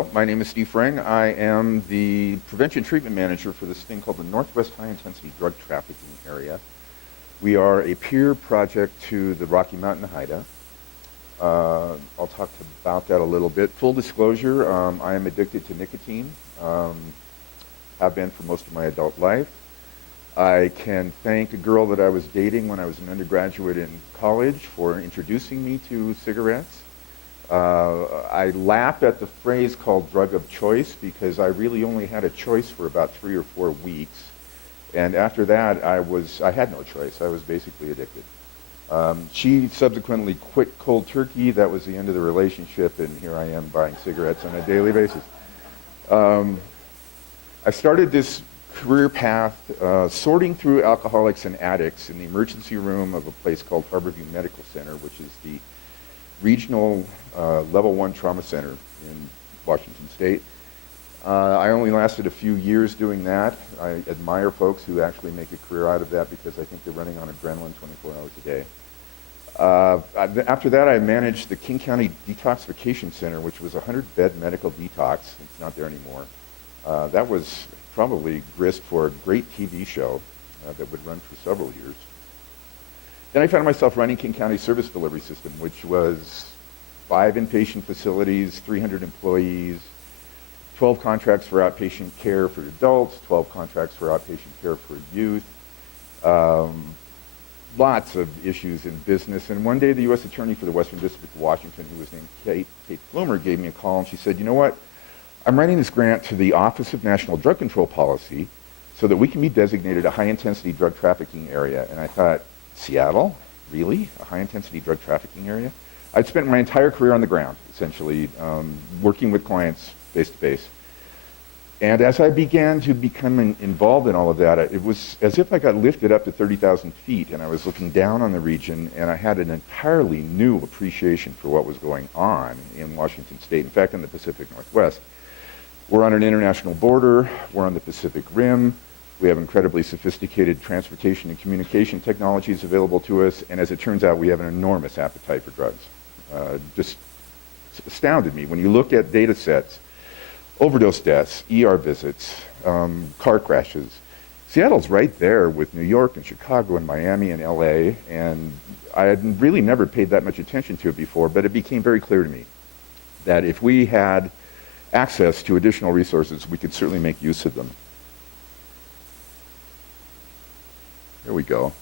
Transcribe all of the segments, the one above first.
Well, my name is Steve Frang. I am the prevention treatment manager for this thing called the Northwest High Intensity Drug Trafficking Area. We are a peer project to the Rocky Mountain HIDTA. I'll talk about that a little bit. Full disclosure, I am addicted to nicotine. Have been for most of my adult life. I can thank a girl that I was dating when I was an undergraduate in college for introducing me to cigarettes. I laugh at the phrase called drug of choice because I really only had a choice for about 3 or 4 weeks. And after that, I had no choice. I was basically addicted. She subsequently quit cold turkey. That was the end of the relationship, and here I am buying cigarettes on a daily basis. I started this career path sorting through alcoholics and addicts in the emergency room of a place called Harborview Medical Center, which is the regional level 1 trauma center in Washington State. I only lasted a few years doing that. I admire folks who actually make a career out of that because I think they're running on adrenaline 24 hours a day. After that, I managed the King County Detoxification Center, which was a 100-bed medical detox. It's not there anymore. That was probably grist for a great TV show that would run for several years. Then I found myself running King County Service Delivery System, which was 5 inpatient facilities, 300 employees, 12 contracts for outpatient care for adults, 12 contracts for outpatient care for youth, lots of issues in business. And one day the U.S. Attorney for the Western District of Washington, who was named Kate Plumer, gave me a call and she said, you know what, I'm writing this grant to the Office of National Drug Control Policy so that we can be designated a high-intensity drug trafficking area. And I thought, Seattle? Really? A high-intensity drug trafficking area? I'd spent my entire career on the ground, essentially, working with clients face-to-face. And as I began to become involved in all of that, it was as if I got lifted up to 30,000 feet, and I was looking down on the region, and I had an entirely new appreciation for what was going on in Washington State, in fact, in the Pacific Northwest. We're on an international border, we're on the Pacific Rim, we have incredibly sophisticated transportation and communication technologies available to us, and as it turns out, we have an enormous appetite for drugs. Just astounded me. When you look at data sets, overdose deaths, ER visits, car crashes, Seattle's right there with New York and Chicago and Miami and LA, and I had really never paid that much attention to it before, but it became very clear to me that if we had access to additional resources, we could certainly make use of them. There we go.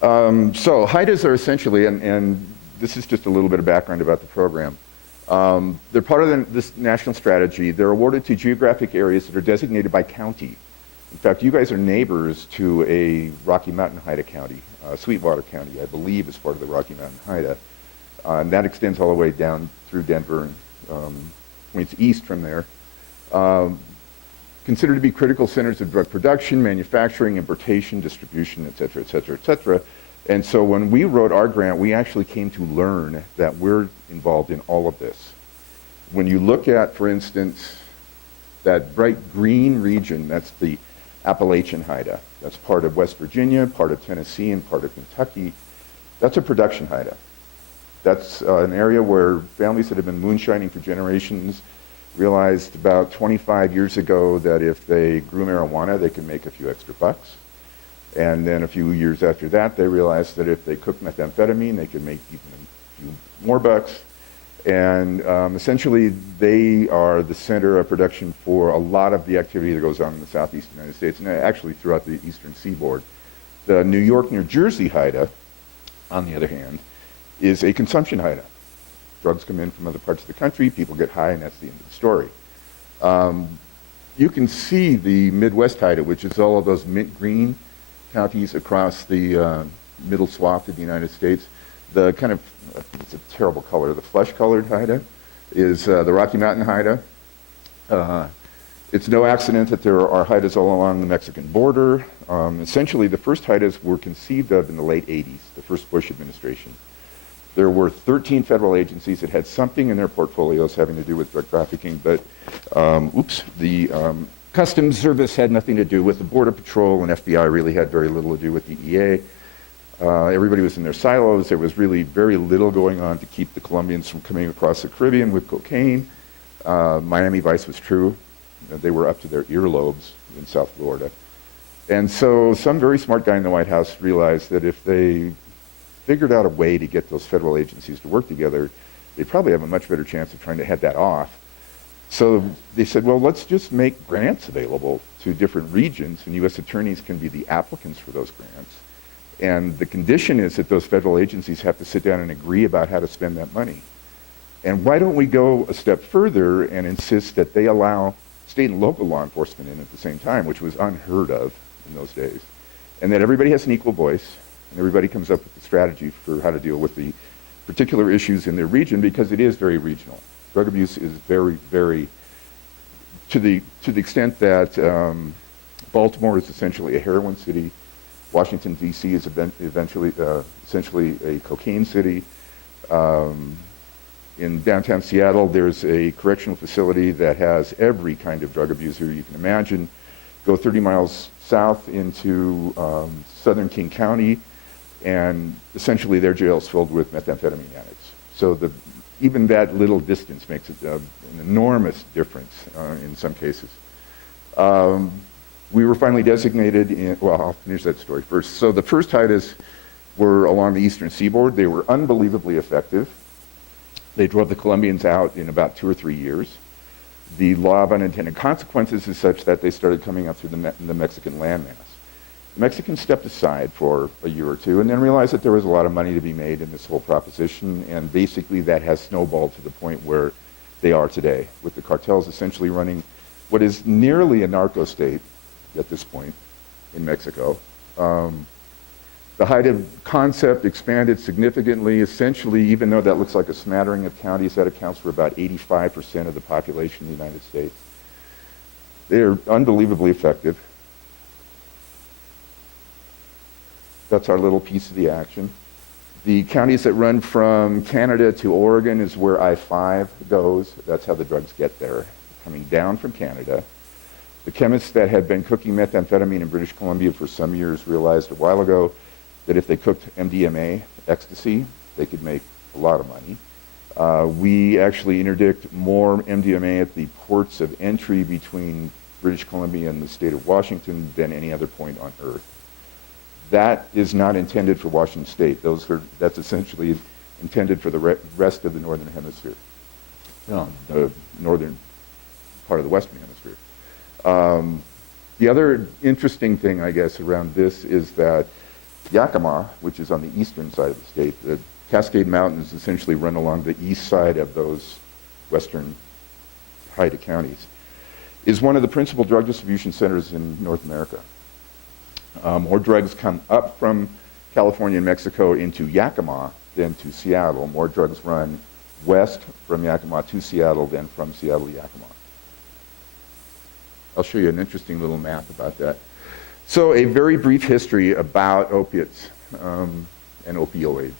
So HIDTAs are essentially, and this is just a little bit of background about the program. They're part of this national strategy. They're awarded to geographic areas that are designated by county. In fact, you guys are neighbors to a Rocky Mountain HIDTA county. Sweetwater County, I believe, is part of the Rocky Mountain HIDTA. And that extends all the way down through Denver and points east from there. Considered to be critical centers of drug production, manufacturing, importation, distribution, et cetera, et cetera, et cetera. And so when we wrote our grant, we actually came to learn that we're involved in all of this. When you look at, for instance, that bright green region, that's the Appalachian HIDTA. That's part of West Virginia, part of Tennessee, and part of Kentucky. That's a production HIDTA. That's an area where families that have been moonshining for generations realized about 25 years ago that if they grew marijuana, they could make a few extra bucks. And then a few years after that, they realized that if they cooked methamphetamine, they could make even a few more bucks. And essentially, they are the center of production for a lot of the activity that goes on in the southeast United States, and actually throughout the eastern seaboard. The New York, New Jersey HIDTA, on the other hand, is a consumption HIDTA. Drugs come in from other parts of the country, people get high, and that's the end of the story. You can see the Midwest HIDTA, which is all of those mint green counties across the middle swath of the United States. The kind of, it's a terrible color, the flesh-colored HIDTA is the Rocky Mountain HIDTA. It's no accident that there are HIDTAs all along the Mexican border. Essentially, the first HIDTAs were conceived of in the late 80s, the first Bush administration. There were 13 federal agencies that had something in their portfolios having to do with drug trafficking, but the Customs Service had nothing to do with the Border Patrol, and FBI really had very little to do with DEA. Everybody was in their silos. There was really very little going on to keep the Colombians from coming across the Caribbean with cocaine. Miami Vice was true. They were up to their earlobes in South Florida. And so some very smart guy in the White House realized that if they figured out a way to get those federal agencies to work together, they'd probably have a much better chance of trying to head that off. So they said, well, let's just make grants available to different regions, and U.S. attorneys can be the applicants for those grants. And the condition is that those federal agencies have to sit down and agree about how to spend that money. And why don't we go a step further and insist that they allow state and local law enforcement in at the same time, which was unheard of in those days, and that everybody has an equal voice, and everybody comes up with a strategy for how to deal with the particular issues in their region, because it is very regional. Drug abuse is very, very, to the extent that Baltimore is essentially a heroin city, Washington, D.C. is essentially a cocaine city. In downtown Seattle, there's a correctional facility that has every kind of drug abuser you can imagine. Go 30 miles south into southern King County, and essentially their jail's filled with methamphetamine addicts. So even that little distance makes it an enormous difference in some cases. We were finally designated well, I'll finish that story first. So the first HIDAs were along the eastern seaboard. They were unbelievably effective. They drove the Colombians out in about 2 or 3 years. The law of unintended consequences is such that they started coming up through the Mexican landmass. The Mexicans stepped aside for a year or two and then realized that there was a lot of money to be made in this whole proposition, and basically that has snowballed to the point where they are today, with the cartels essentially running what is nearly a narco state at this point in Mexico. The HIDA concept expanded significantly. Essentially, even though that looks like a smattering of counties, that accounts for about 85% of the population of the United States. They're unbelievably effective. That's our little piece of the action. The counties that run from Canada to Oregon is where I-5 goes. That's how the drugs get there, coming down from Canada. The chemists that had been cooking methamphetamine in British Columbia for some years realized a while ago that if they cooked MDMA, ecstasy, they could make a lot of money. We actually interdict more MDMA at the ports of entry between British Columbia and the state of Washington than any other point on Earth. That is not intended for Washington State. That's essentially intended for the rest of the Northern Hemisphere, the northern part of the Western Hemisphere. The other interesting thing, I guess, around this is that Yakima, which is on the eastern side of the state, the Cascade Mountains essentially run along the east side of those western HIDA counties, is one of the principal drug distribution centers in North America. More drugs come up from California and Mexico into Yakima than to Seattle. More drugs run west from Yakima to Seattle than from Seattle to Yakima. I'll show you an interesting little map about that. So a very brief history about opiates and opioids.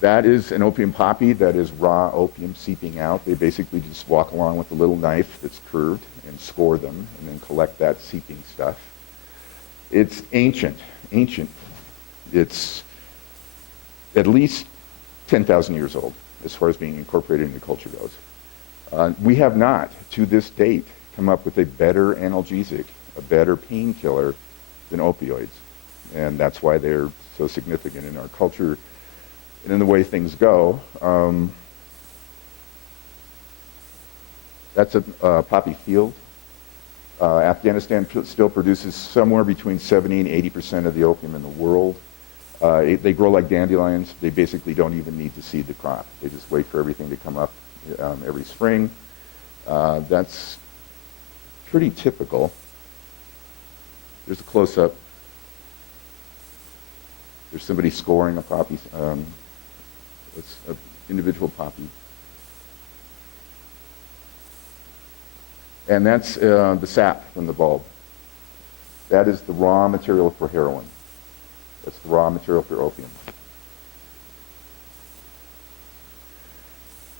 That is an opium poppy that is raw opium seeping out. They basically just walk along with a little knife that's curved and score them and then collect that seeping stuff. It's ancient. It's at least 10,000 years old as far as being incorporated into culture goes. We have not, to this date, come up with a better analgesic, a better painkiller than opioids. And that's why they're so significant in our culture and in the way things go. That's a poppy field. Afghanistan still produces somewhere between 70 and 80% of the opium in the world. They grow like dandelions. They basically don't even need to seed the crop. They just wait for everything to come up every spring. That's pretty typical. There's a close-up. There's somebody scoring a poppy. It's an individual poppy. And that's the sap from the bulb. That is the raw material for heroin. That's the raw material for opium.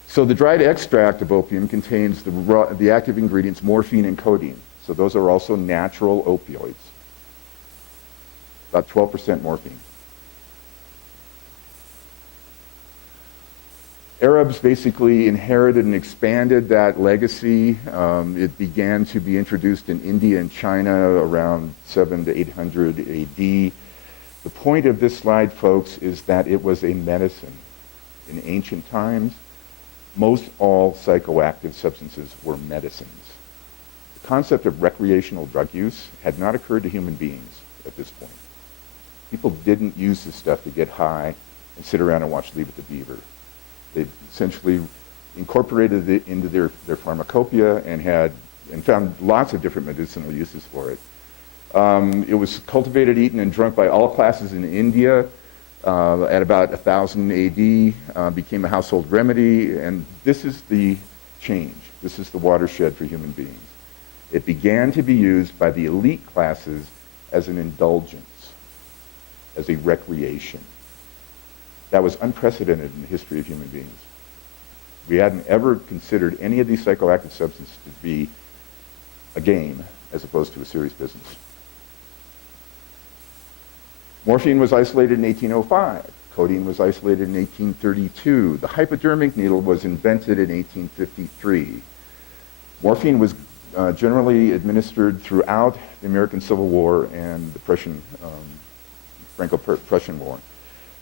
So the dried extract of opium contains the active ingredients morphine and codeine. So those are also natural opioids. About 12% morphine. Arabs basically inherited and expanded that legacy. It began to be introduced in India and China around 700 to 800 AD. The point of this slide, folks, is that it was a medicine. In ancient times, most all psychoactive substances were medicines. The concept of recreational drug use had not occurred to human beings at this point. People didn't use this stuff to get high and sit around and watch Leave It to Beaver. They essentially incorporated it into their pharmacopoeia and found lots of different medicinal uses for it. It was cultivated, eaten, and drunk by all classes in India at about 1000 AD, became a household remedy, and this is the change. This is the watershed for human beings. It began to be used by the elite classes as an indulgence, as a recreation. That was unprecedented in the history of human beings. We hadn't ever considered any of these psychoactive substances to be a game as opposed to a serious business. Morphine was isolated in 1805. Codeine was isolated in 1832. The hypodermic needle was invented in 1853. Morphine was generally administered throughout the American Civil War and the Franco-Prussian War.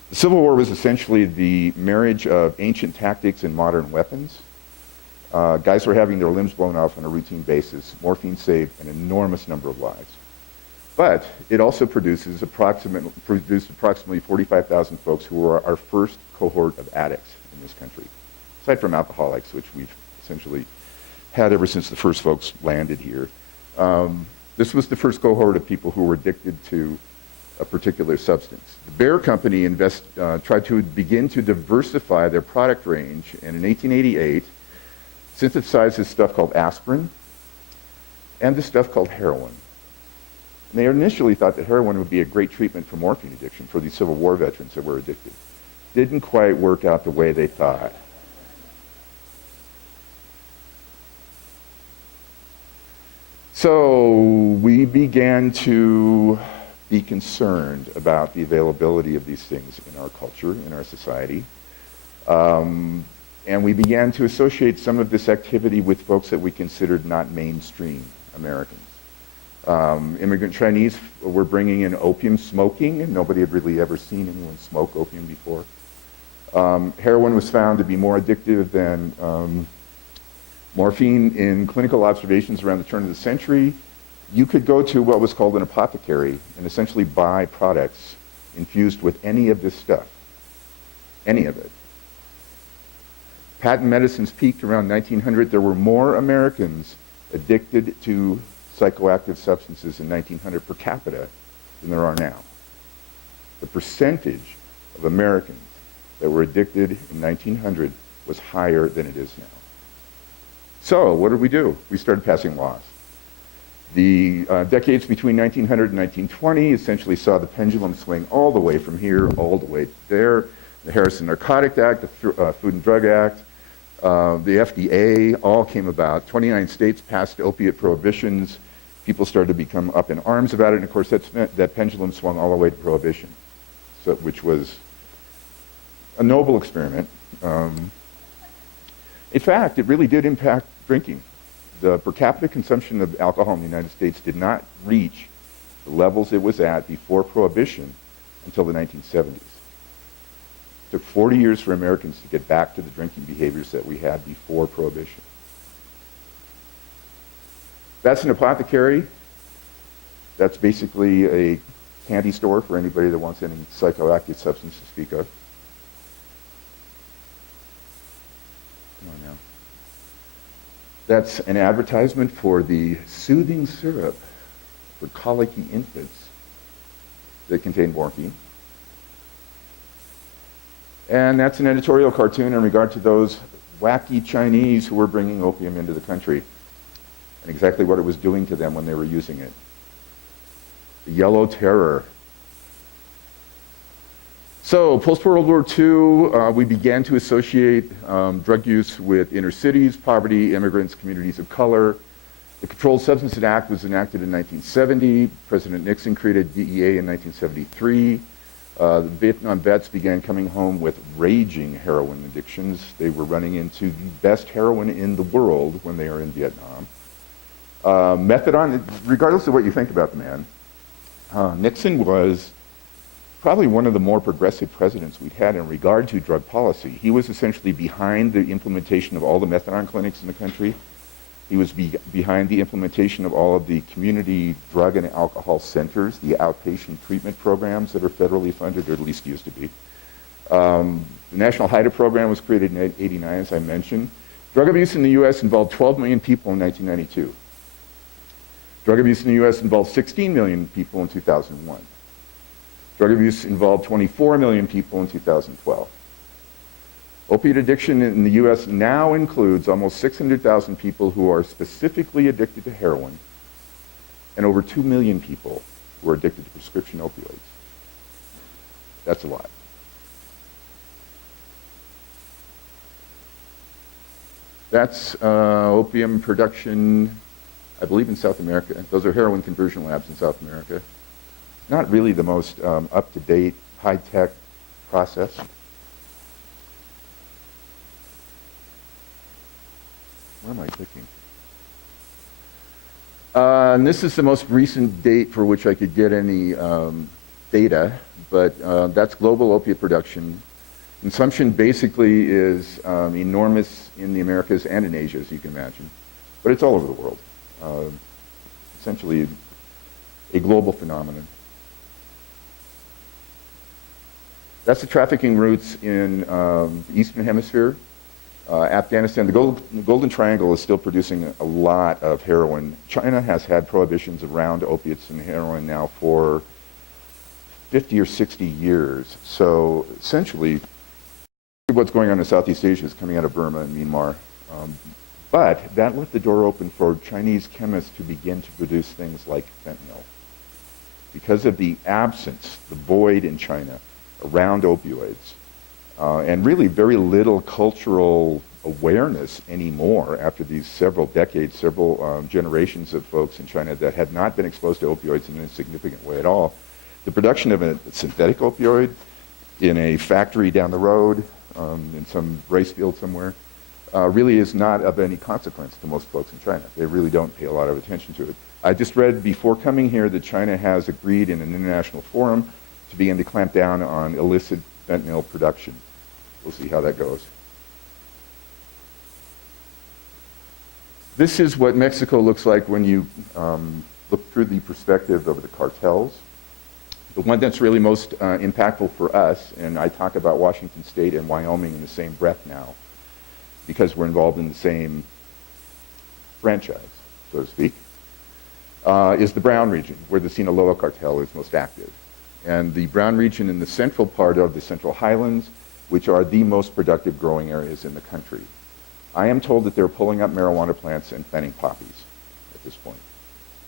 The Civil War was essentially the marriage of ancient tactics and modern weapons. Guys were having their limbs blown off on a routine basis. Morphine saved an enormous number of lives. But it also produced approximately 45,000 folks who were our first cohort of addicts in this country, aside from alcoholics, which we've essentially had ever since the first folks landed here. This was the first cohort of people who were addicted to a particular substance. The Bayer Company tried to begin to diversify their product range, and in 1888, synthesized this stuff called aspirin and this stuff called heroin. And they initially thought that heroin would be a great treatment for morphine addiction for these Civil War veterans that were addicted. Didn't quite work out the way they thought. So we began to be concerned about the availability of these things in our culture, in our society. And we began to associate some of this activity with folks that we considered not mainstream Americans. Immigrant Chinese were bringing in opium smoking, and nobody had really ever seen anyone smoke opium before. Heroin was found to be more addictive than morphine. In clinical observations around the turn of the century, you could go to what was called an apothecary and essentially buy products infused with any of this stuff, any of it. Patent medicines peaked around 1900. There were more Americans addicted to psychoactive substances in 1900 per capita than there are now. The percentage of Americans that were addicted in 1900 was higher than it is now. So what did we do? We started passing laws. The decades between 1900 and 1920 essentially saw the pendulum swing all the way from here all the way to there. The Harrison Narcotic Act, the Food and Drug Act, the FDA all came about. 29 states passed opiate prohibitions. People started to become up in arms about it, and of course that pendulum swung all the way to prohibition, which was a noble experiment. In fact, it really did impact drinking. The per capita consumption of alcohol in the United States did not reach the levels it was at before Prohibition until the 1970s. It took 40 years for Americans to get back to the drinking behaviors that we had before Prohibition. That's an apothecary. That's basically a candy store for anybody that wants any psychoactive substance to speak of. Come on now. That's an advertisement for the soothing syrup for colicky infants that contain morphine. And that's an editorial cartoon in regard to those wacky Chinese who were bringing opium into the country and exactly what it was doing to them when they were using it. The Yellow Terror. So, post-World War II, we began to associate drug use with inner cities, poverty, immigrants, communities of color. The Controlled Substances Act was enacted in 1970. President Nixon created DEA in 1973. The Vietnam vets began coming home with raging heroin addictions. They were running into the best heroin in the world when they were in Vietnam. Methadone, regardless of what you think about the man, Nixon was probably one of the more progressive presidents we'd had in regard to drug policy. He was essentially behind the implementation of all the methadone clinics in the country. He was behind the implementation of all of the community drug and alcohol centers, the outpatient treatment programs that are federally funded, or at least used to be. The National HIDTA program was created in '89, as I mentioned. Drug abuse in the U.S. involved 12 million people in 1992. Drug abuse in the U.S. involved 16 million people in 2001. Drug abuse involved 24 million people in 2012. Opiate addiction in the U.S. now includes almost 600,000 people who are specifically addicted to heroin and over 2 million people who are addicted to prescription opioids. That's a lot. That's opium production, I believe, in South America. Those are heroin conversion labs in South America. Not really the most up-to-date, high-tech process. Where am I clicking? And this is the most recent date for which I could get any data, but that's global opiate production. Consumption basically is enormous in the Americas and in Asia, as you can imagine, but it's all over the world. Essentially a global phenomenon. That's the trafficking routes in the Eastern Hemisphere. Afghanistan, the Golden Triangle is still producing a lot of heroin. China has had prohibitions around opiates and heroin now for 50 or 60 years. So essentially, what's going on in Southeast Asia is coming out of Burma and Myanmar. But that left the door open for Chinese chemists to begin to produce things like fentanyl. Because of the absence, the void in China around opioids, and really very little cultural awareness anymore after these several decades, several generations of folks in China that had not been exposed to opioids in a significant way at all. The production of a synthetic opioid in a factory down the road, in some rice field somewhere, really is not of any consequence to most folks in China. They really don't pay a lot of attention to it. I just read before coming here that China has agreed in an international forum to begin to clamp down on illicit fentanyl production. We'll see how that goes. This is what Mexico looks like when you look through the perspective of the cartels. The one that's really most impactful for us, and I talk about Washington State and Wyoming in the same breath now, because we're involved in the same franchise, so to speak, is the Brown region, where the Sinaloa cartel is most active. And the Brown region in the central part of the Central Highlands, which are the most productive growing areas in the country. I am told that they're pulling up marijuana plants and planting poppies at this point.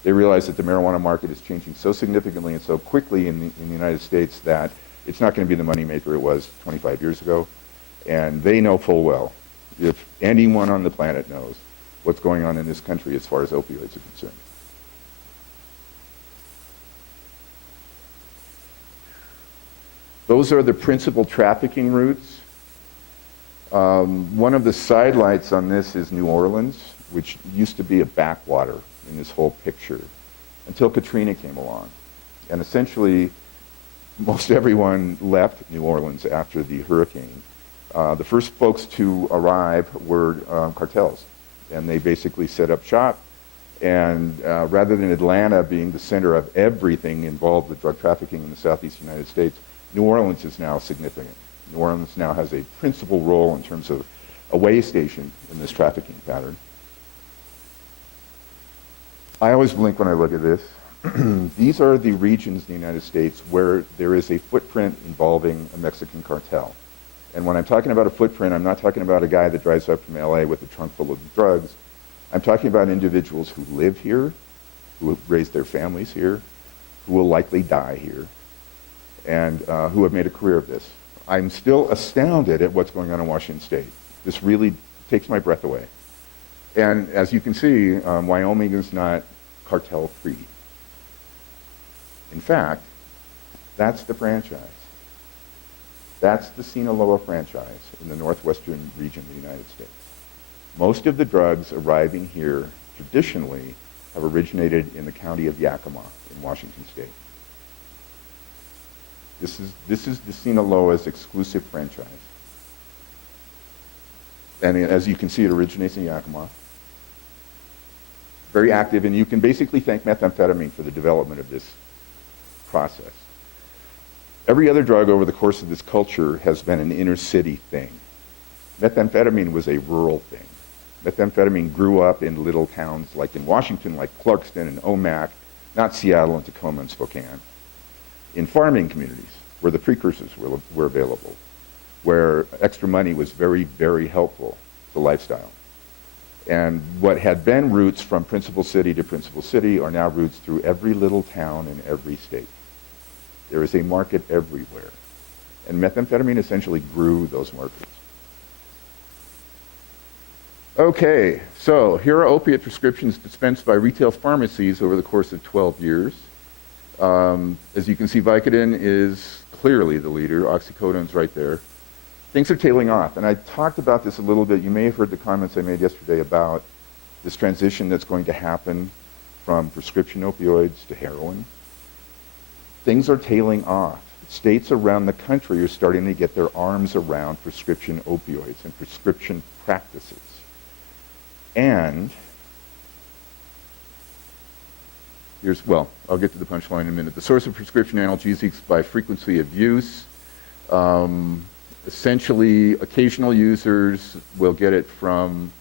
They realize that the marijuana market is changing so significantly and so quickly in the United States that it's not going to be the moneymaker it was 25 years ago. And they know full well, if anyone on the planet knows what's going on in this country as far as opioids are concerned. Those are the principal trafficking routes. One of the sidelights on this is New Orleans, which used to be a backwater in this whole picture until Katrina came along. And essentially, most everyone left New Orleans after the hurricane. The first folks to arrive were cartels, and they basically set up shop. And rather than Atlanta being the center of everything involved with drug trafficking in the Southeast United States, New Orleans is now significant. New Orleans now has a principal role in terms of a way station in this trafficking pattern. I always blink when I look at this. These are the regions in the United States where there is a footprint involving a Mexican cartel. And when I'm talking about a footprint, I'm not talking about a guy that drives up from LA with a trunk full of drugs. I'm talking about individuals who live here, who have raised their families here, who will likely die here, and who have made a career of this. I'm still astounded at what's going on in Washington State. This really takes my breath away. And as you can see, Wyoming is not cartel-free. In fact, that's the franchise. That's the Sinaloa franchise in the northwestern region of the United States. Most of the drugs arriving here traditionally have originated in the county of Yakima in Washington state. This is the Sinaloa's exclusive franchise. And as you can see, it originates in Yakima. Very active, and you can basically thank methamphetamine for the development of this process. Every other drug over the course of this culture has been an inner city thing. Methamphetamine was a rural thing. Methamphetamine grew up in little towns like in Washington, like Clarkston and Omak, not Seattle and Tacoma and Spokane. In farming communities, where the precursors were available, where extra money was very, very helpful to lifestyle. And what had been routes from principal city to principal city are now routes through every little town in every state. There is a market everywhere. And methamphetamine essentially grew those markets. Okay, so here are opiate prescriptions dispensed by retail pharmacies over the course of 12 years. As you can see, Vicodin is clearly the leader. Oxycodone's right there. Things are tailing off, and I talked about this a little bit. You may have heard the comments I made yesterday about this transition that's going to happen from prescription opioids to heroin. Things are tailing off. States around the country are starting to get their arms around prescription opioids and prescription practices. And I'll get to the punchline in a minute. The source of prescription analgesics by frequency of use. Essentially, occasional users will get it from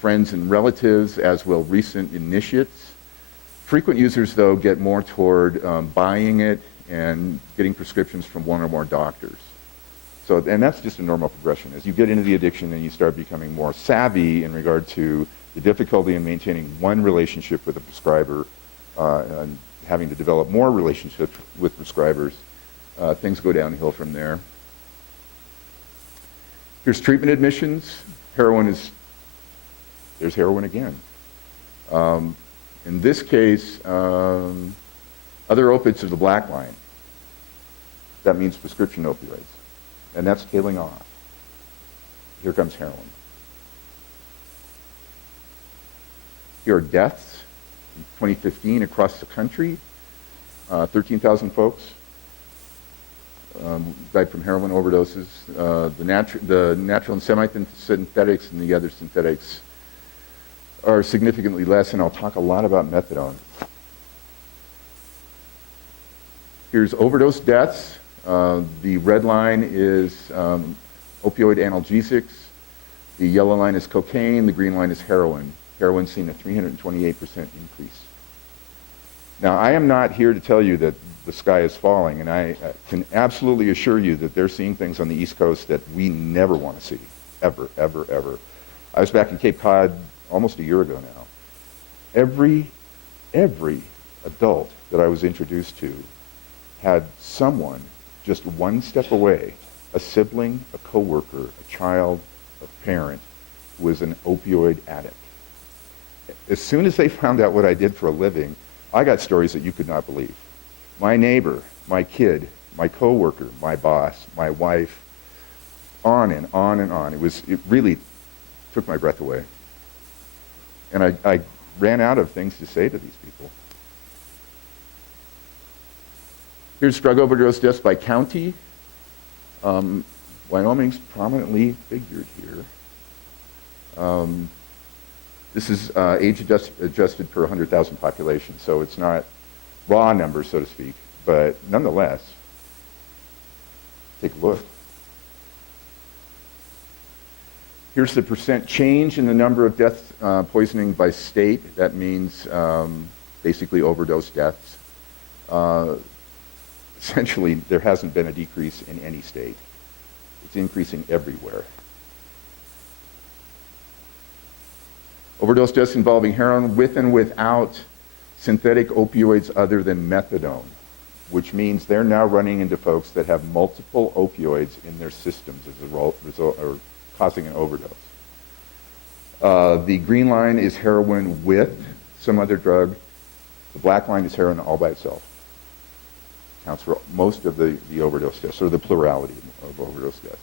friends and relatives, as will recent initiates. Frequent users, though, get more toward buying it and getting prescriptions from one or more doctors. And that's just a normal progression. As you get into the addiction and you start becoming more savvy in regard to the difficulty in maintaining one relationship with a prescriber and having to develop more relationships with prescribers, things go downhill from there. Here's treatment admissions. There's heroin again. In this case, other opiates are the black line. That means prescription opioids. And that's tailing off. Here comes heroin. Here are deaths in 2015 across the country. 13,000 folks died from heroin overdoses. The natural and semi-synthetics and the other synthetics are significantly less, and I'll talk a lot about methadone. Here's overdose deaths. The red line is opioid analgesics. The yellow line is cocaine. The green line is heroin. Heroin's seen a 328% increase. Now, I am not here to tell you that the sky is falling, and I can absolutely assure you that they're seeing things on the East Coast that we never want to see, ever, ever, ever. I was back in Cape Cod almost a year ago now. Every adult that I was introduced to had someone just one step away, a sibling, a coworker, a child, a parent, who was an opioid addict. As soon as they found out what I did for a living, I got stories that you could not believe. My neighbor, my kid, my coworker, my boss, my wife, on and on and on. It really took my breath away. And I ran out of things to say to these people. Here's drug overdose deaths by county. Wyoming's prominently figured here. This is age adjusted per 100,000 population, so it's not raw numbers, so to speak, but nonetheless, take a look. Here's the percent change in the number of deaths poisoning by state. That means basically overdose deaths. Essentially, there hasn't been a decrease in any state. It's increasing everywhere. Overdose deaths involving heroin with and without synthetic opioids other than methadone, which means they're now running into folks that have multiple opioids in their systems as a result, or causing an overdose. The green line is heroin with some other drug. The black line is heroin all by itself. accounts for most of the overdose deaths, or the plurality of overdose deaths.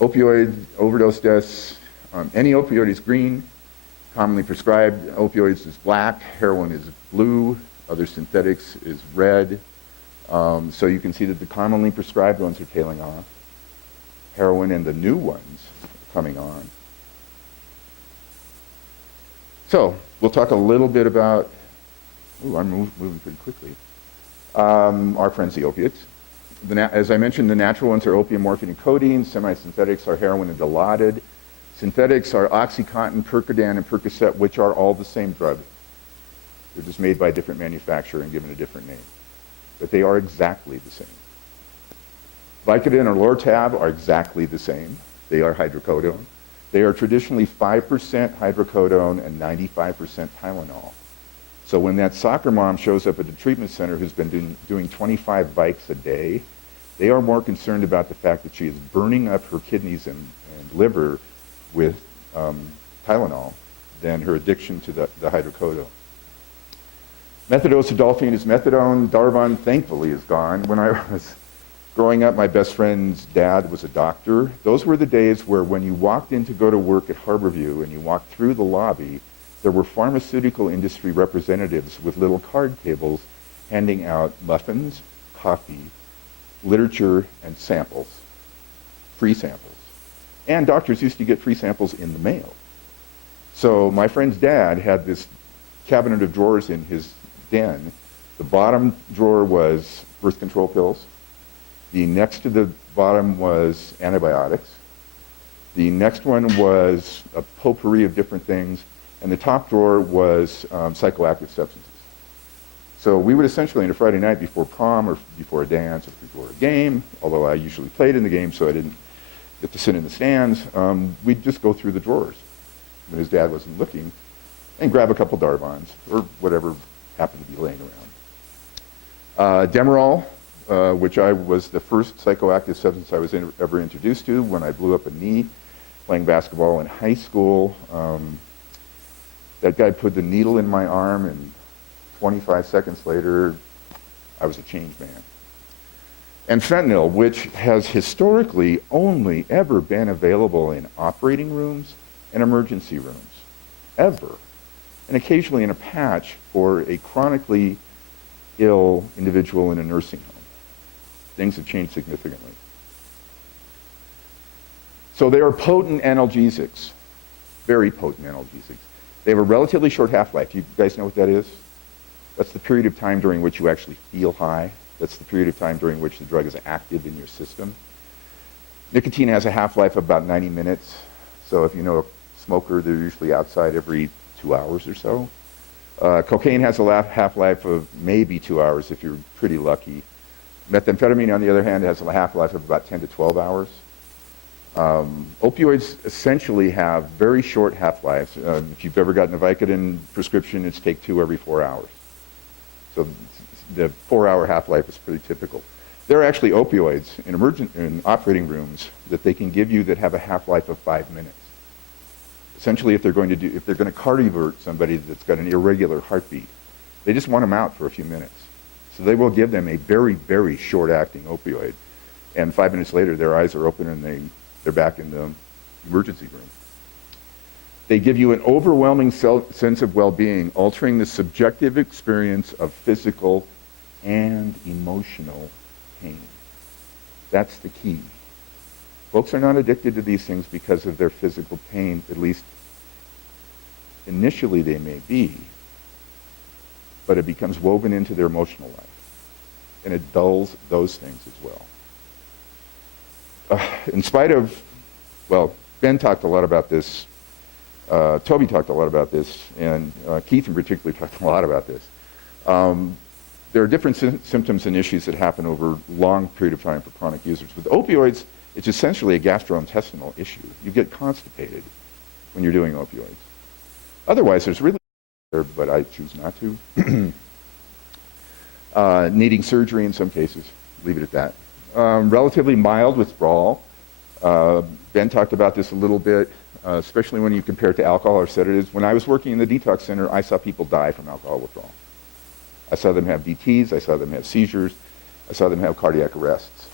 Opioid overdose deaths, any opioid is green. Commonly prescribed opioids is black, heroin is blue, other synthetics is red. So you can see that the commonly prescribed ones are tailing off. Heroin and the new ones are coming on. So we'll talk a little bit about, I'm moving pretty quickly, our friends the opiates. As I mentioned, the natural ones are opium, morphine, and codeine. Semi-synthetics are heroin and Dilaudid. Synthetics are OxyContin, Percodan, and Percocet, which are all the same drug. They're just made by a different manufacturer and given a different name. But they are exactly the same. Vicodin or Lortab are exactly the same. They are hydrocodone. They are traditionally 5% hydrocodone and 95% Tylenol. So when that soccer mom shows up at the treatment center who's been doing 25 bikes a day, they are more concerned about the fact that she is burning up her kidneys and liver with Tylenol than her addiction to the hydrocodone. Methadone is methadone. Darvon, thankfully, is gone. When I was growing up, my best friend's dad was a doctor. Those were the days where when you walked in to go to work at Harborview and you walked through the lobby, there were pharmaceutical industry representatives with little card tables handing out muffins, coffee, literature, and samples, free samples. And doctors used to get free samples in the mail. So my friend's dad had this cabinet of drawers in his den. The bottom drawer was birth control pills. The next to the bottom was antibiotics. The next one was a potpourri of different things. And the top drawer was psychoactive substances. So we would essentially, on a Friday night before prom or before a dance or before a game, although I usually played in the game so I didn't get to sit in the stands, we'd just go through the drawers when his dad wasn't looking and grab a couple Darvons or whatever happened to be laying around. Demerol, which was the first psychoactive substance I was ever introduced to when I blew up a knee playing basketball in high school. That guy put the needle in my arm, and 25 seconds later, I was a changed man. And fentanyl, which has historically only ever been available in operating rooms and emergency rooms, ever. And occasionally in a patch for a chronically ill individual in a nursing home. Things have changed significantly. So they are potent analgesics, very potent analgesics. They have a relatively short half-life. You guys know what that is? That's the period of time during which you actually feel high. That's the period of time during which the drug is active in your system. Nicotine has a half-life of about 90 minutes. So if you know a smoker, they're usually outside every 2 hours or so. Cocaine has a half-life of maybe 2 hours if you're pretty lucky. Methamphetamine, on the other hand, has a half-life of about 10 to 12 hours. Opioids essentially have very short half-lives. If you've ever gotten a Vicodin prescription, it's take 2 every 4 hours. So the 4-hour half-life is pretty typical. There are actually opioids in operating rooms that they can give you that have a half-life of 5 minutes. Essentially, if they're going to cardiovert somebody that's got an irregular heartbeat, they just want them out for a few minutes. So they will give them a very, very short-acting opioid. And 5 minutes later, their eyes are open and they're back in the emergency room. They give you an overwhelming sense of well-being, altering the subjective experience of physical and emotional pain. That's the key. Folks are not addicted to these things because of their physical pain, at least initially they may be, but it becomes woven into their emotional life, and it dulls those things as well. In spite of, Ben talked a lot about this, Toby talked a lot about this, and Keith in particular talked a lot about this. There are different symptoms and issues that happen over a long period of time for chronic users. With opioids, it's essentially a gastrointestinal issue. You get constipated when you're doing opioids. Otherwise, there's really, but I choose not to. Needing surgery in some cases, leave it at that. Relatively mild withdrawal. Ben talked about this a little bit, especially when you compare it to alcohol or sedatives. When I was working in the detox center, I saw people die from alcohol withdrawal. I saw them have DTs, I saw them have seizures, I saw them have cardiac arrests.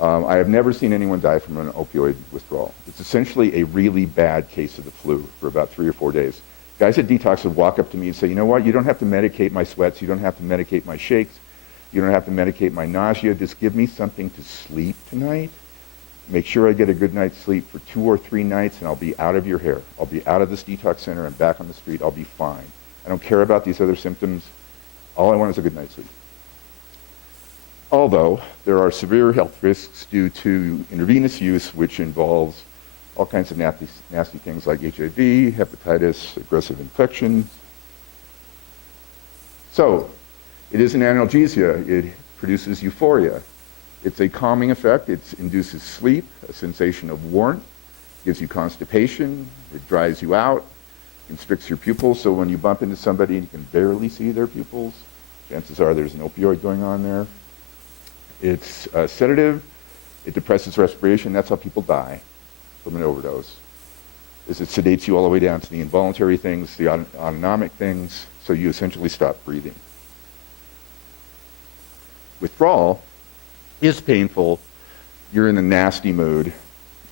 I have never seen anyone die from an opioid withdrawal. It's essentially a really bad case of the flu for about 3 or 4 days. Guys at detox would walk up to me and say, you know what, you don't have to medicate my sweats, you don't have to medicate my shakes, you don't have to medicate my nausea, just give me something to sleep tonight. Make sure I get a good night's sleep for 2 or 3 nights and I'll be out of your hair. I'll be out of this detox center and back on the street, I'll be fine. I don't care about these other symptoms. All I want is a good night's sleep. Although there are severe health risks due to intravenous use, which involves all kinds of nasty things like HIV, hepatitis, aggressive infections. So, it is an analgesia. It produces euphoria. It's a calming effect. It induces sleep, a sensation of warmth, gives you constipation, it dries you out, constricts your pupils, so when you bump into somebody and you can barely see their pupils, chances are there's an opioid going on there. It's a sedative, it depresses respiration, that's how people die from an overdose. It sedates you all the way down to the involuntary things, the autonomic things, so you essentially stop breathing. Withdrawal is painful, you're in a nasty mood,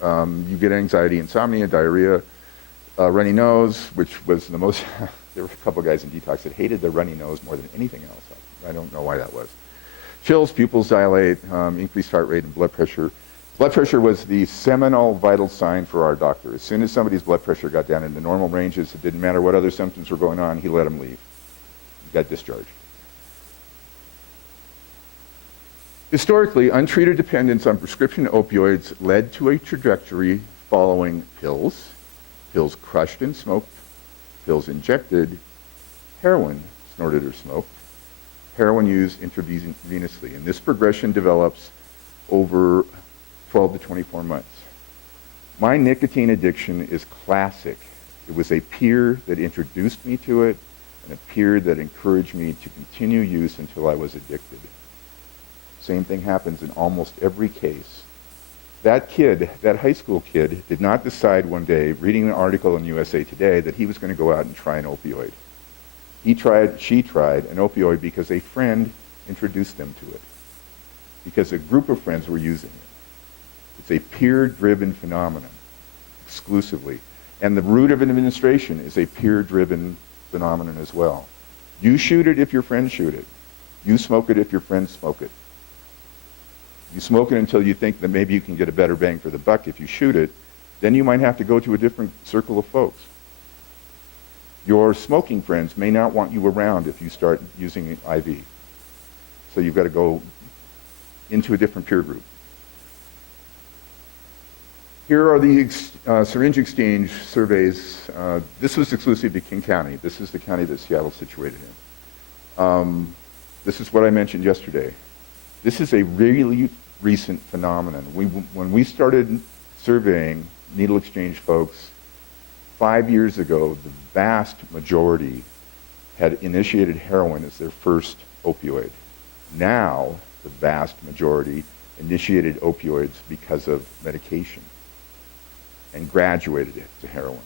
you get anxiety, insomnia, diarrhea, runny nose, which was the most, there were a couple guys in detox that hated their runny nose more than anything else. I don't know why that was. Chills, pupils dilate, increased heart rate and blood pressure. Blood pressure was the seminal vital sign for our doctor. As soon as somebody's blood pressure got down into normal ranges, it didn't matter what other symptoms were going on, he let them leave. He got discharged. Historically, untreated dependence on prescription opioids led to a trajectory following pills, pills crushed and smoked, pills injected, heroin snorted or smoked, heroin used intravenously. And this progression develops over 12 to 24 months. My nicotine addiction is classic. It was a peer that introduced me to it and a peer that encouraged me to continue use until I was addicted. Same thing happens in almost every case. That kid, that high school kid, did not decide one day, reading an article in USA Today, that he was going to go out and try an opioid. She tried an opioid because a friend introduced them to it. Because a group of friends were using it. It's a peer-driven phenomenon, exclusively. And the route of administration is a peer-driven phenomenon as well. You shoot it if your friends shoot it. You smoke it if your friends smoke it. You smoke it until you think that maybe you can get a better bang for the buck if you shoot it. Then you might have to go to a different circle of folks. Your smoking friends may not want you around if you start using IV. So you've got to go into a different peer group. Here are the syringe exchange surveys. This was exclusive to King County. This is the county that Seattle's situated in. This is what I mentioned yesterday. This is a really recent phenomenon. When we started surveying needle exchange folks 5 years ago, the vast majority had initiated heroin as their first opioid. Now, the vast majority initiated opioids because of medication and graduated it to heroin.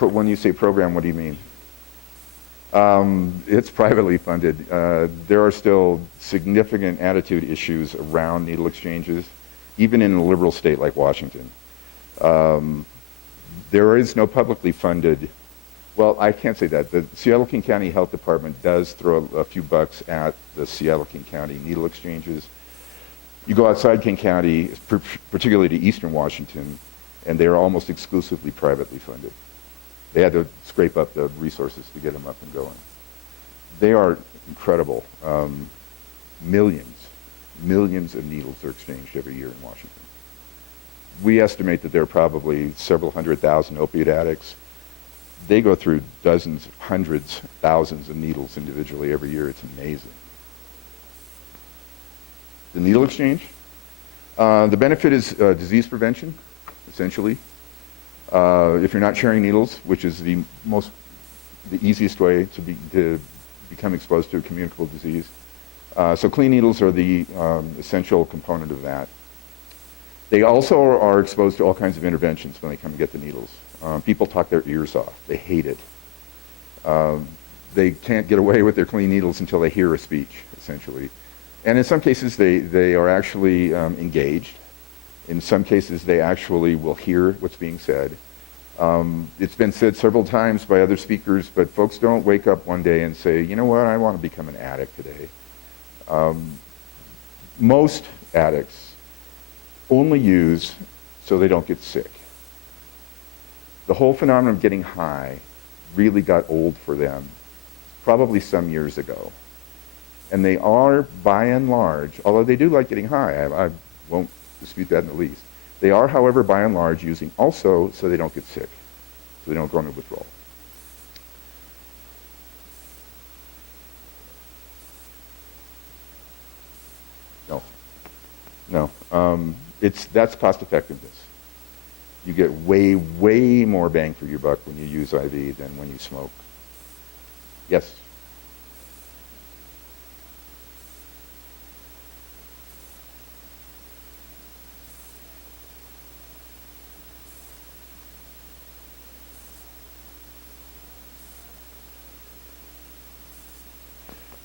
When you say program, what do you mean? It's privately funded. There are still significant attitude issues around needle exchanges, even in a liberal state like Washington. There is no publicly funded, well, I can't say that. The Seattle-King County Health Department does throw a few bucks at the Seattle-King County needle exchanges. You go outside King County, particularly to eastern Washington, and they are almost exclusively privately funded. They had to scrape up the resources to get them up and going. They are incredible. Millions of needles are exchanged every year in Washington. We estimate that there are probably several 100,000 opiate addicts. They go through dozens, hundreds, thousands of needles individually every year. It's amazing. The needle exchange, the benefit is disease prevention, essentially. If you're not sharing needles, which is the easiest way to become exposed to a communicable disease. So clean needles are the essential component of that. They also are exposed to all kinds of interventions when they come and get the needles. People talk their ears off. They hate it. They can't get away with their clean needles until they hear a speech, essentially. And in some cases, they are actually engaged. In some cases, they actually will hear what's being said. It's been said several times by other speakers, but folks don't wake up one day and say, you know what, I want to become an addict today. Most addicts only use so they don't get sick. The whole phenomenon of getting high really got old for them probably some years ago. And they are, by and large, although they do like getting high, I won't dispute that in the least. They are, however, by and large, using also so they don't get sick, so they don't go into withdrawal. No. That's cost effectiveness. You get way, way more bang for your buck when you use IV than when you smoke. Yes?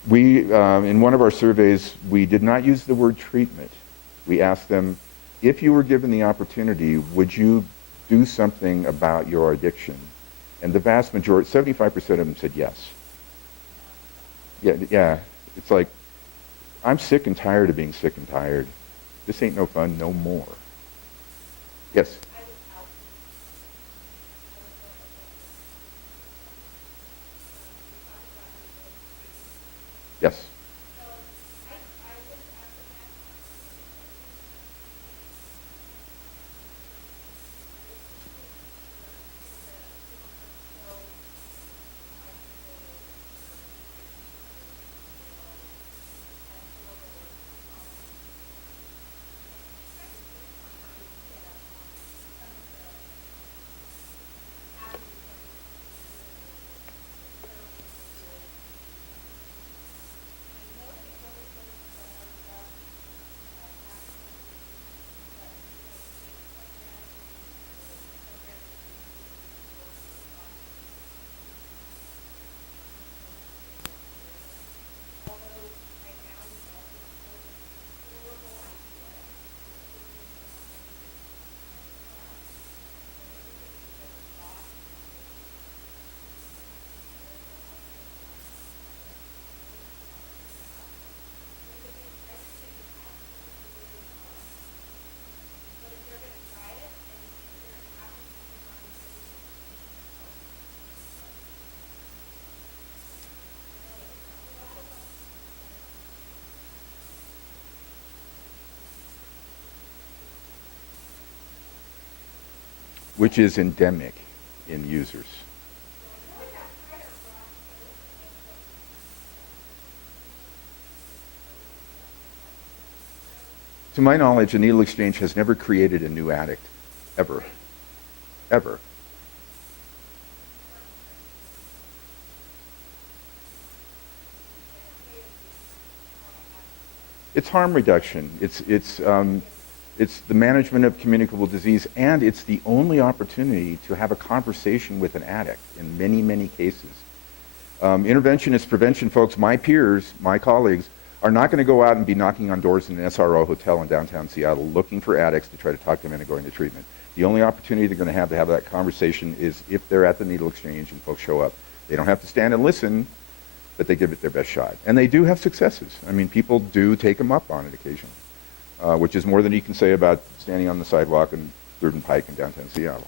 We, in one of our surveys, we did not use the word treatment. We asked them, if you were given the opportunity, would you do something about your addiction? And the vast majority, 75% of them said yes. Yeah. It's like, I'm sick and tired of being sick and tired. This ain't no fun, no more. Yes? Yes. Which is endemic in users. To my knowledge, a needle exchange has never created a new addict, ever. Ever. It's harm reduction. It's the management of communicable disease, and it's the only opportunity to have a conversation with an addict in many, many cases. Interventionist prevention folks, my peers, my colleagues, are not going to go out and be knocking on doors in an SRO hotel in downtown Seattle looking for addicts to try to talk them into going to treatment. The only opportunity they're going to have that conversation is if they're at the needle exchange and folks show up. They don't have to stand and listen, but they give it their best shot. And they do have successes. I mean, people do take them up on it occasionally, which is more than you can say about standing on the sidewalk in 3rd and Pike in downtown Seattle.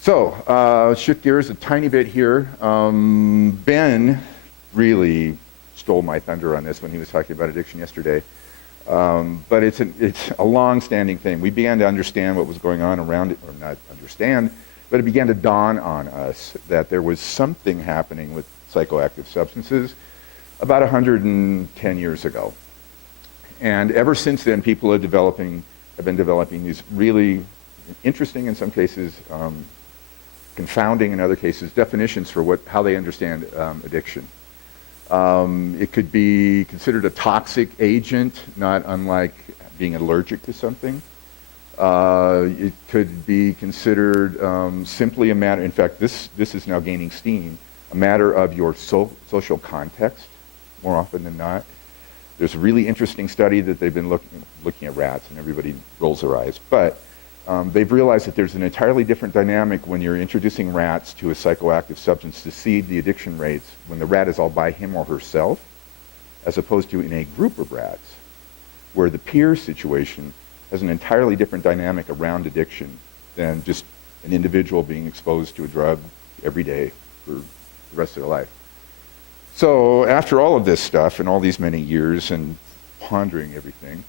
So, shift gears a tiny bit here. Ben really stole my thunder on this when he was talking about addiction yesterday. But it's a long-standing thing. We began to understand what was going on around it, or not understand, but it began to dawn on us that there was something happening with psychoactive substances about 110 years ago. And ever since then, people have been developing these really interesting, in some cases, confounding in other cases, definitions for how they understand addiction. It could be considered a toxic agent, not unlike being allergic to something. It could be considered simply a matter, in fact, this is now gaining steam, a matter of your social context, more often than not. There's a really interesting study that they've been looking at rats, and everybody rolls their eyes, but they've realized that there's an entirely different dynamic when you're introducing rats to a psychoactive substance to see the addiction rates when the rat is all by him or herself, as opposed to in a group of rats, where the peer situation has an entirely different dynamic around addiction than just an individual being exposed to a drug every day for the rest of their life. So after all of this stuff and all these many years and pondering everything,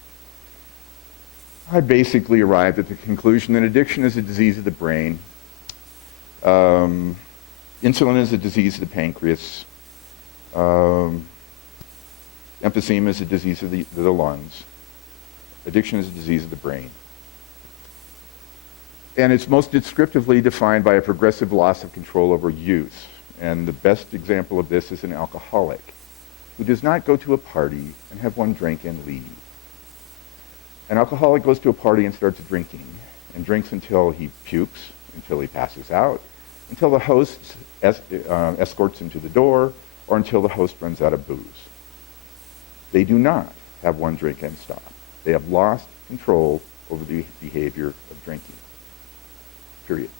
I basically arrived at the conclusion that addiction is a disease of the brain. Insulin is a disease of the pancreas. Emphysema is a disease of the lungs. Addiction is a disease of the brain. And it's most descriptively defined by a progressive loss of control over use. And the best example of this is an alcoholic who does not go to a party and have one drink and leave. An alcoholic goes to a party and starts drinking, and drinks until he pukes, until he passes out, until the host escorts him to the door, or until the host runs out of booze. They do not have one drink and stop. They have lost control over the behavior of drinking, period.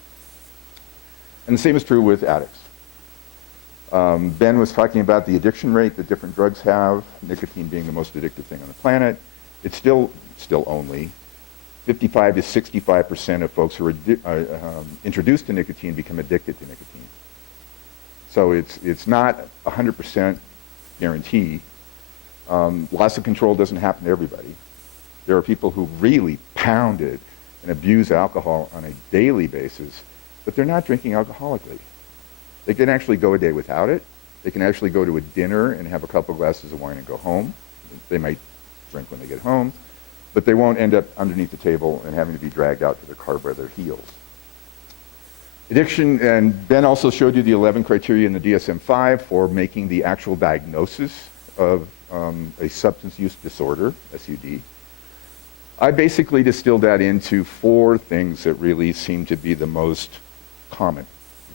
And the same is true with addicts. Ben was talking about the addiction rate that different drugs have, nicotine being the most addictive thing on the planet. It's still only 55 to 65% of folks who are introduced to nicotine become addicted to nicotine. So it's not 100% guarantee. Loss of control doesn't happen to everybody. There are people who really pound it and abuse alcohol on a daily basis, but they're not drinking alcoholically. They can actually go a day without it. They can actually go to a dinner and have a couple glasses of wine and go home. They might drink when they get home, but they won't end up underneath the table and having to be dragged out to the car by their heels. Addiction, and Ben also showed you the 11 criteria in the DSM-5 for making the actual diagnosis of a substance use disorder, SUD. I basically distilled that into 4 things that really seem to be the most common,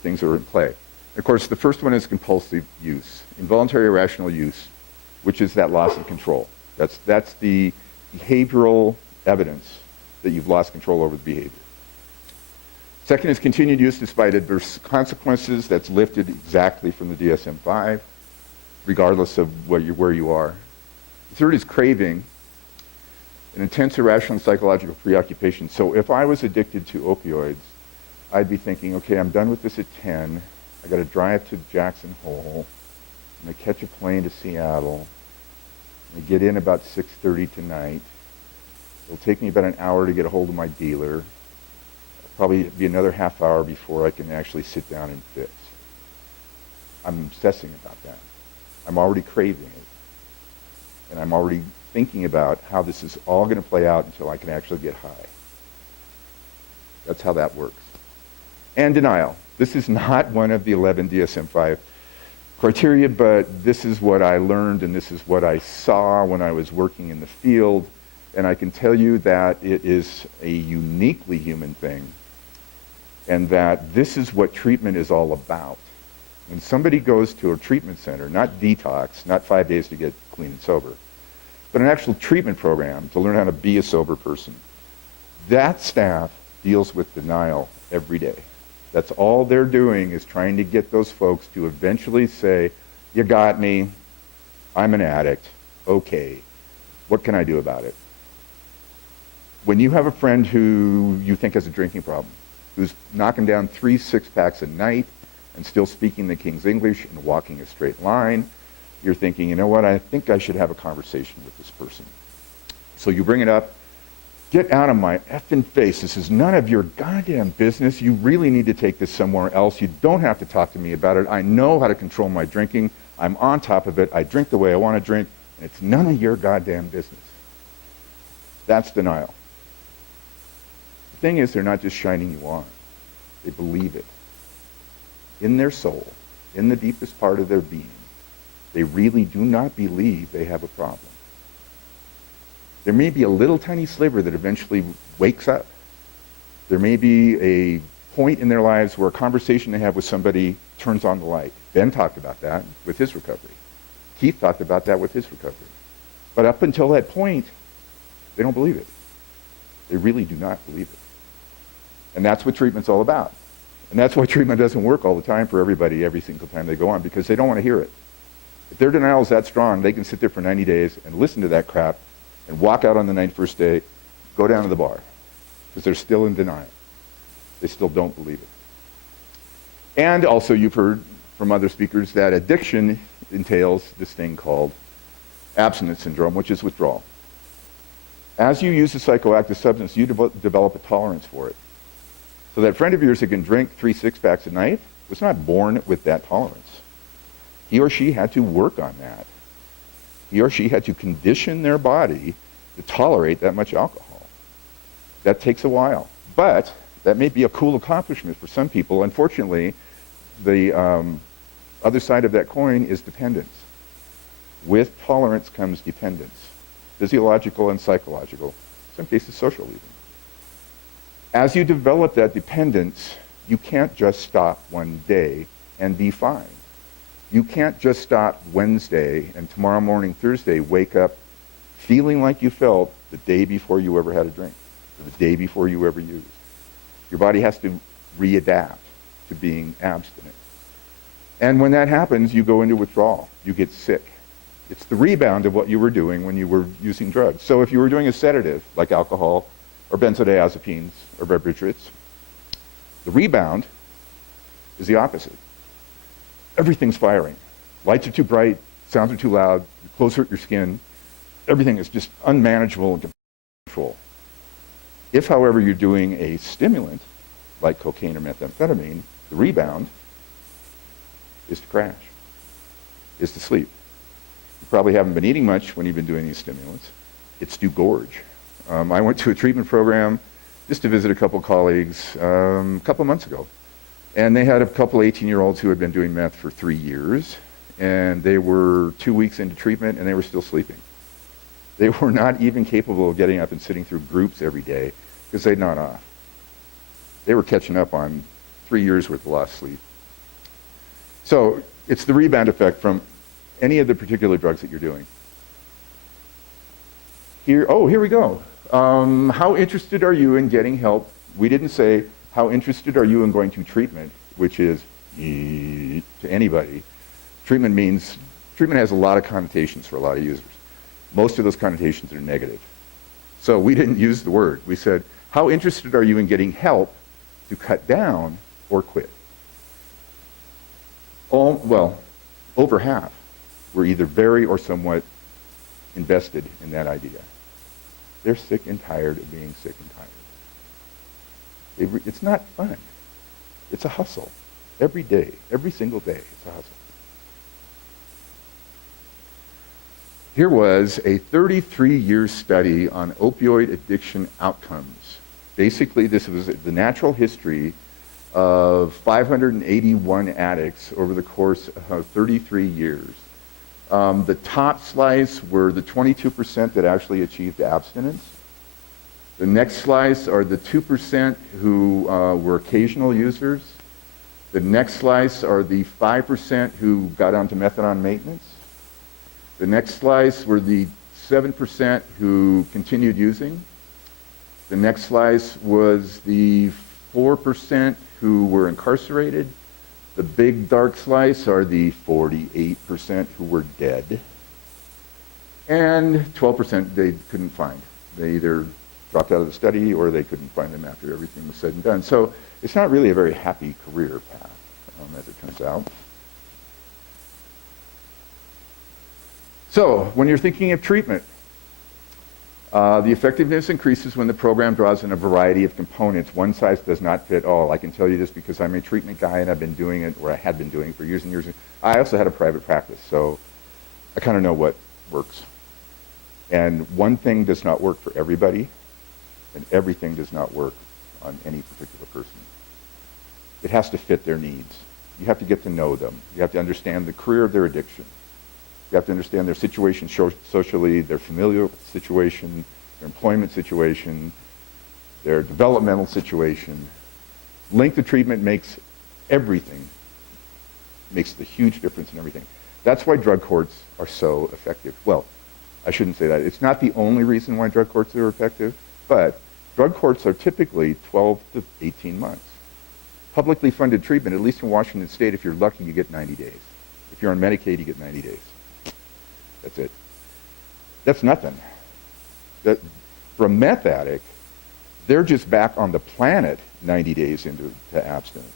things that are in play. Of course, the first one is compulsive use, involuntary irrational use, which is that loss of control. That's the behavioral evidence that you've lost control over the behavior. Second is continued use despite adverse consequences. That's lifted exactly from the DSM-5, regardless of where you are. The third is craving, an intense irrational psychological preoccupation. So if I was addicted to opioids, I'd be thinking, okay, I'm done with this at 10. I got to drive to Jackson Hole. I'm going to catch a plane to Seattle. I'm going to get in about 6:30 tonight. It'll take me about an hour to get a hold of my dealer. It'll probably be another half hour before I can actually sit down and fix. I'm obsessing about that. I'm already craving it. And I'm already thinking about how this is all going to play out until I can actually get high. That's how that works. And denial. This is not one of the 11 DSM-5 criteria, but this is what I learned and this is what I saw when I was working in the field. And I can tell you that it is a uniquely human thing and that this is what treatment is all about. When somebody goes to a treatment center, not detox, not 5 days to get clean and sober, but an actual treatment program to learn how to be a sober person, that staff deals with denial every day. That's all they're doing is trying to get those folks to eventually say, you got me, I'm an addict, okay, what can I do about it? When you have a friend who you think has a drinking problem, who's knocking down 3 6-packs a night and still speaking the King's English and walking a straight line, you're thinking, you know what, I think I should have a conversation with this person. So you bring it up, get out of my effing face. This is none of your goddamn business. You really need to take this somewhere else. You don't have to talk to me about it. I know how to control my drinking. I'm on top of it. I drink the way I want to drink, and it's none of your goddamn business. That's denial. The thing is, they're not just shining you on. They believe it. In their soul, in the deepest part of their being, they really do not believe they have a problem. There may be a little tiny sliver that eventually wakes up There may be a point in their lives where a conversation they have with somebody turns on the light. Ben talked about that with his recovery. Keith talked about that with his recovery. But up until that point, they don't believe it. They really do not believe it. And that's what treatment's all about. And that's why treatment doesn't work all the time for everybody every single time they go on, because they don't want to hear it. If their denial is that strong, they can sit there for 90 days and listen to that crap and walk out on the 91st day, go down to the bar, because they're still in denial. They still don't believe it. And also, you've heard from other speakers that addiction entails this thing called abstinence syndrome, which is withdrawal. As you use a psychoactive substance, you develop a tolerance for it. So that friend of yours that can drink 3 six-packs a night was not born with that tolerance. He or she had to work on that. He or she had to condition their body to tolerate that much alcohol. That takes a while. But that may be a cool accomplishment for some people. Unfortunately, the other side of that coin is dependence. With tolerance comes dependence, physiological and psychological, in some cases social even. As you develop that dependence, you can't just stop one day and be fine. You can't just stop Wednesday and tomorrow morning, Thursday, wake up feeling like you felt the day before you ever had a drink, or the day before you ever used. Your body has to readapt to being abstinent. And when that happens, you go into withdrawal. You get sick. It's the rebound of what you were doing when you were using drugs. So if you were doing a sedative, like alcohol, or benzodiazepines, or barbiturates, the rebound is the opposite. Everything's firing. Lights are too bright, sounds are too loud, your clothes hurt your skin. Everything is just unmanageable and control. If, however, you're doing a stimulant, like cocaine or methamphetamine, the rebound is to crash, is to sleep. You probably haven't been eating much when you've been doing these stimulants. It's to gorge. I went to a treatment program just to visit a couple colleagues a couple months ago. And they had a couple 18-year-olds who had been doing meth for 3 years. And they were 2 weeks into treatment and they were still sleeping. They were not even capable of getting up and sitting through groups every day because they'd not off. They were catching up on 3 years worth of lost sleep. So it's the rebound effect from any of the particular drugs that you're doing. Here we go. How interested are you in getting help? We didn't say, how interested are you in going to treatment, which is to anybody. Treatment has a lot of connotations for a lot of users. Most of those connotations are negative. So we didn't use the word. We said, how interested are you in getting help to cut down or quit? Over half were either very or somewhat invested in that idea. They're sick and tired of being sick and tired. It's not fun. It's a hustle. Every day, every single day, it's a hustle. Here was a 33-year study on opioid addiction outcomes. Basically, this was the natural history of 581 addicts over the course of 33 years. The top slice were the 22% that actually achieved abstinence. The next slice are the 2% who were occasional users. The next slice are the 5% who got onto methadone maintenance. The next slice were the 7% who continued using. The next slice was the 4% who were incarcerated. The big dark slice are the 48% who were dead. And 12% they couldn't find. They either dropped out of the study or they couldn't find them after everything was said and done. So it's not really a very happy career path, as it turns out. So when you're thinking of treatment, the effectiveness increases when the program draws in a variety of components. One size does not fit all. I can tell you this because I'm a treatment guy and I've been doing it, or I had been doing it for years and years. I also had a private practice, so I kind of know what works. And one thing does not work for everybody, and everything does not work on any particular person. It has to fit their needs. You have to get to know them. You have to understand the career of their addiction. You have to understand their situation socially, their familial situation, their employment situation, their developmental situation. Length of treatment makes everything, makes the huge difference in everything. That's why drug courts are so effective. Well, I shouldn't say that. It's not the only reason why drug courts are effective, but drug courts are typically 12 to 18 months. Publicly funded treatment, at least in Washington State, if you're lucky, you get 90 days. If you're on Medicaid, you get 90 days. That's it. That's nothing. For a meth addict, they're just back on the planet 90 days into abstinence.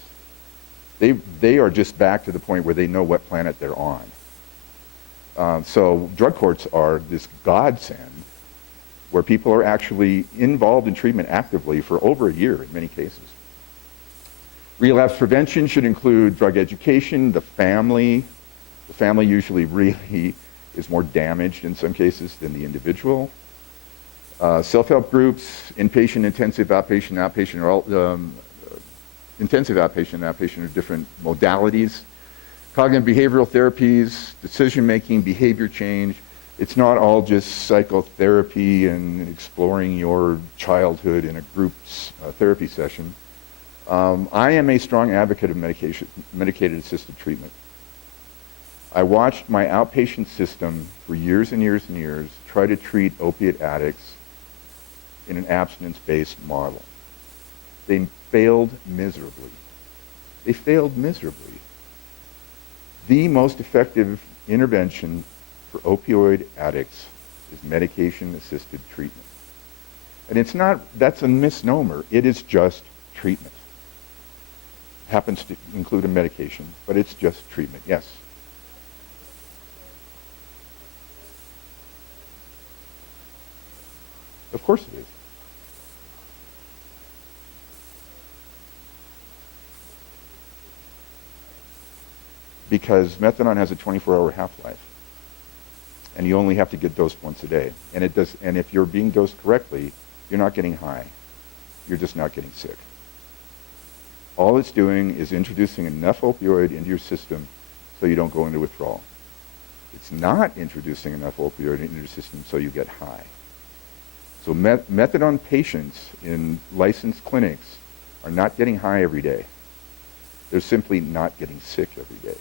They are just back to the point where they know what planet they're on. So drug courts are this godsend where people are actually involved in treatment actively for over a year in many cases. Relapse prevention should include drug education, the family. The family usually really is more damaged in some cases than the individual. Self-help groups, inpatient, intensive, outpatient, outpatient, are all, intensive outpatient, outpatient are different modalities. Cognitive behavioral therapies, decision-making, behavior change. It's not all just psychotherapy and exploring your childhood in a group therapy session. I am a strong advocate of medicated assisted treatment. I watched my outpatient system for years and years and years try to treat opiate addicts in an abstinence-based model. They failed miserably. They failed miserably. The most effective intervention for opioid addicts is medication-assisted treatment. And it's not, that's a misnomer. It is just treatment. Happens to include a medication, but it's just treatment. Yes? Of course it is. Because methadone has a 24-hour half-life, and you only have to get dosed once a day. And it does. And if you're being dosed correctly, you're not getting high. You're just not getting sick. All it's doing is introducing enough opioid into your system so you don't go into withdrawal. It's not introducing enough opioid into your system so you get high. So methadone patients in licensed clinics are not getting high every day. They're simply not getting sick every day.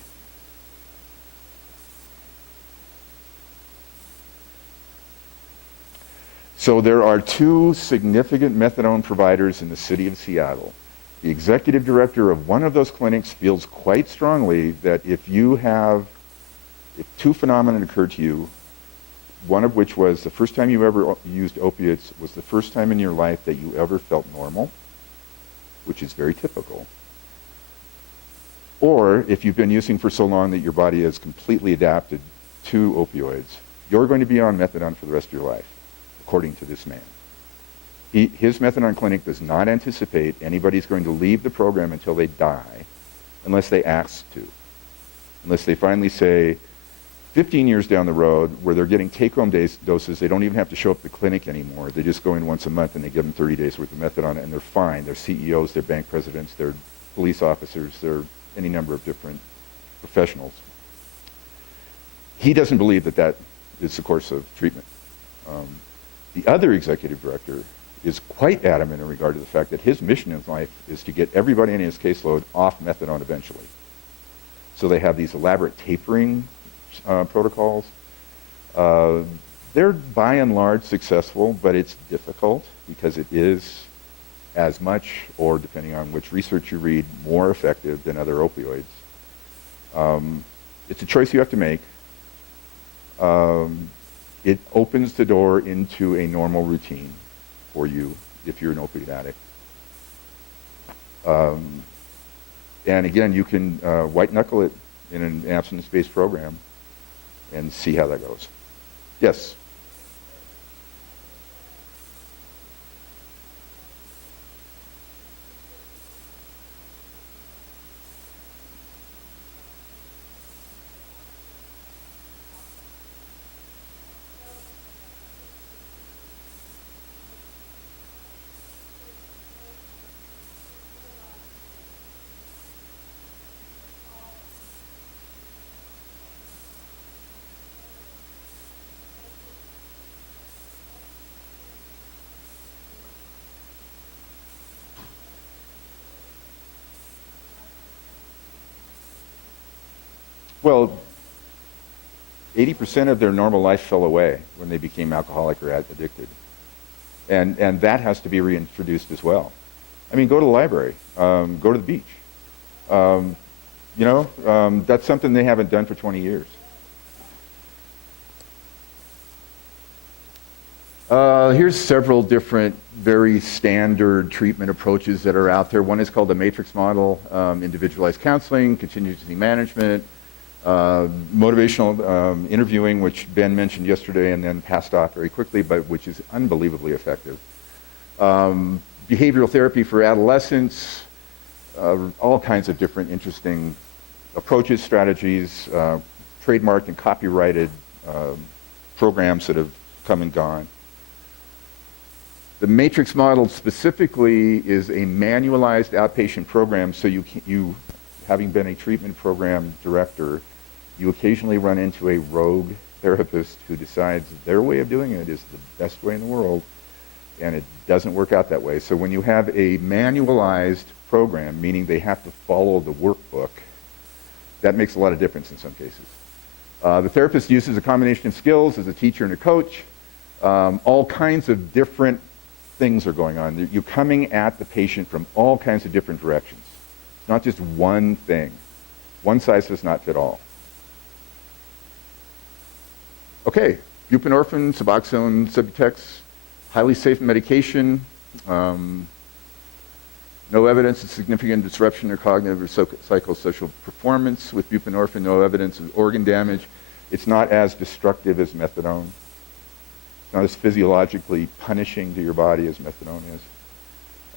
So there are two significant methadone providers in the city of Seattle. The executive director of one of those clinics feels quite strongly that if two phenomena occur to you, one of which was the first time you ever used opiates was the first time in your life that you ever felt normal, which is very typical. Or if you've been using for so long that your body has completely adapted to opioids, you're going to be on methadone for the rest of your life, according to this man. His methadone clinic does not anticipate anybody's going to leave the program until they die, unless they ask to. Unless they finally say, 15 years down the road, where they're getting take-home doses, they don't even have to show up at the clinic anymore. They just go in once a month and they give them 30 days worth of methadone, and they're fine. They're CEOs, they're bank presidents, they're police officers, they're any number of different professionals. He doesn't believe that that is the course of treatment. The other executive director is quite adamant in regard to the fact that his mission in life is to get everybody in his caseload off methadone eventually. So they have these elaborate tapering protocols. They're by and large successful, but it's difficult because it is as much, or depending on which research you read, more effective than other opioids. It's a choice you have to make. It opens the door into a normal routine for you if you're an opiate addict. And again, you can white knuckle it in an abstinence-based program and see how that goes. Yes? Well, 80% of their normal life fell away when they became alcoholic or addicted. And that has to be reintroduced as well. I mean, go to the library, go to the beach. That's something they haven't done for 20 years. Here's several different, very standard treatment approaches that are out there. One is called the matrix model, individualized counseling, contingency management, motivational interviewing, which Ben mentioned yesterday and then passed off very quickly, but which is unbelievably effective. Behavioral therapy for adolescents, all kinds of different interesting approaches, strategies, trademarked and copyrighted programs that have come and gone. The matrix model specifically is a manualized outpatient program, so you, having been a treatment program director, you occasionally run into a rogue therapist who decides their way of doing it is the best way in the world, and it doesn't work out that way. So when you have a manualized program, meaning they have to follow the workbook, that makes a lot of difference in some cases. The therapist uses a combination of skills as a teacher and a coach. All kinds of different things are going on. You're coming at the patient from all kinds of different directions. It's not just one thing. One size does not fit all. Okay, buprenorphine, Suboxone, Subutex, highly safe medication. No evidence of significant disruption or cognitive or psychosocial performance with buprenorphine. No evidence of organ damage. It's not as destructive as methadone. It's not as physiologically punishing to your body as methadone is.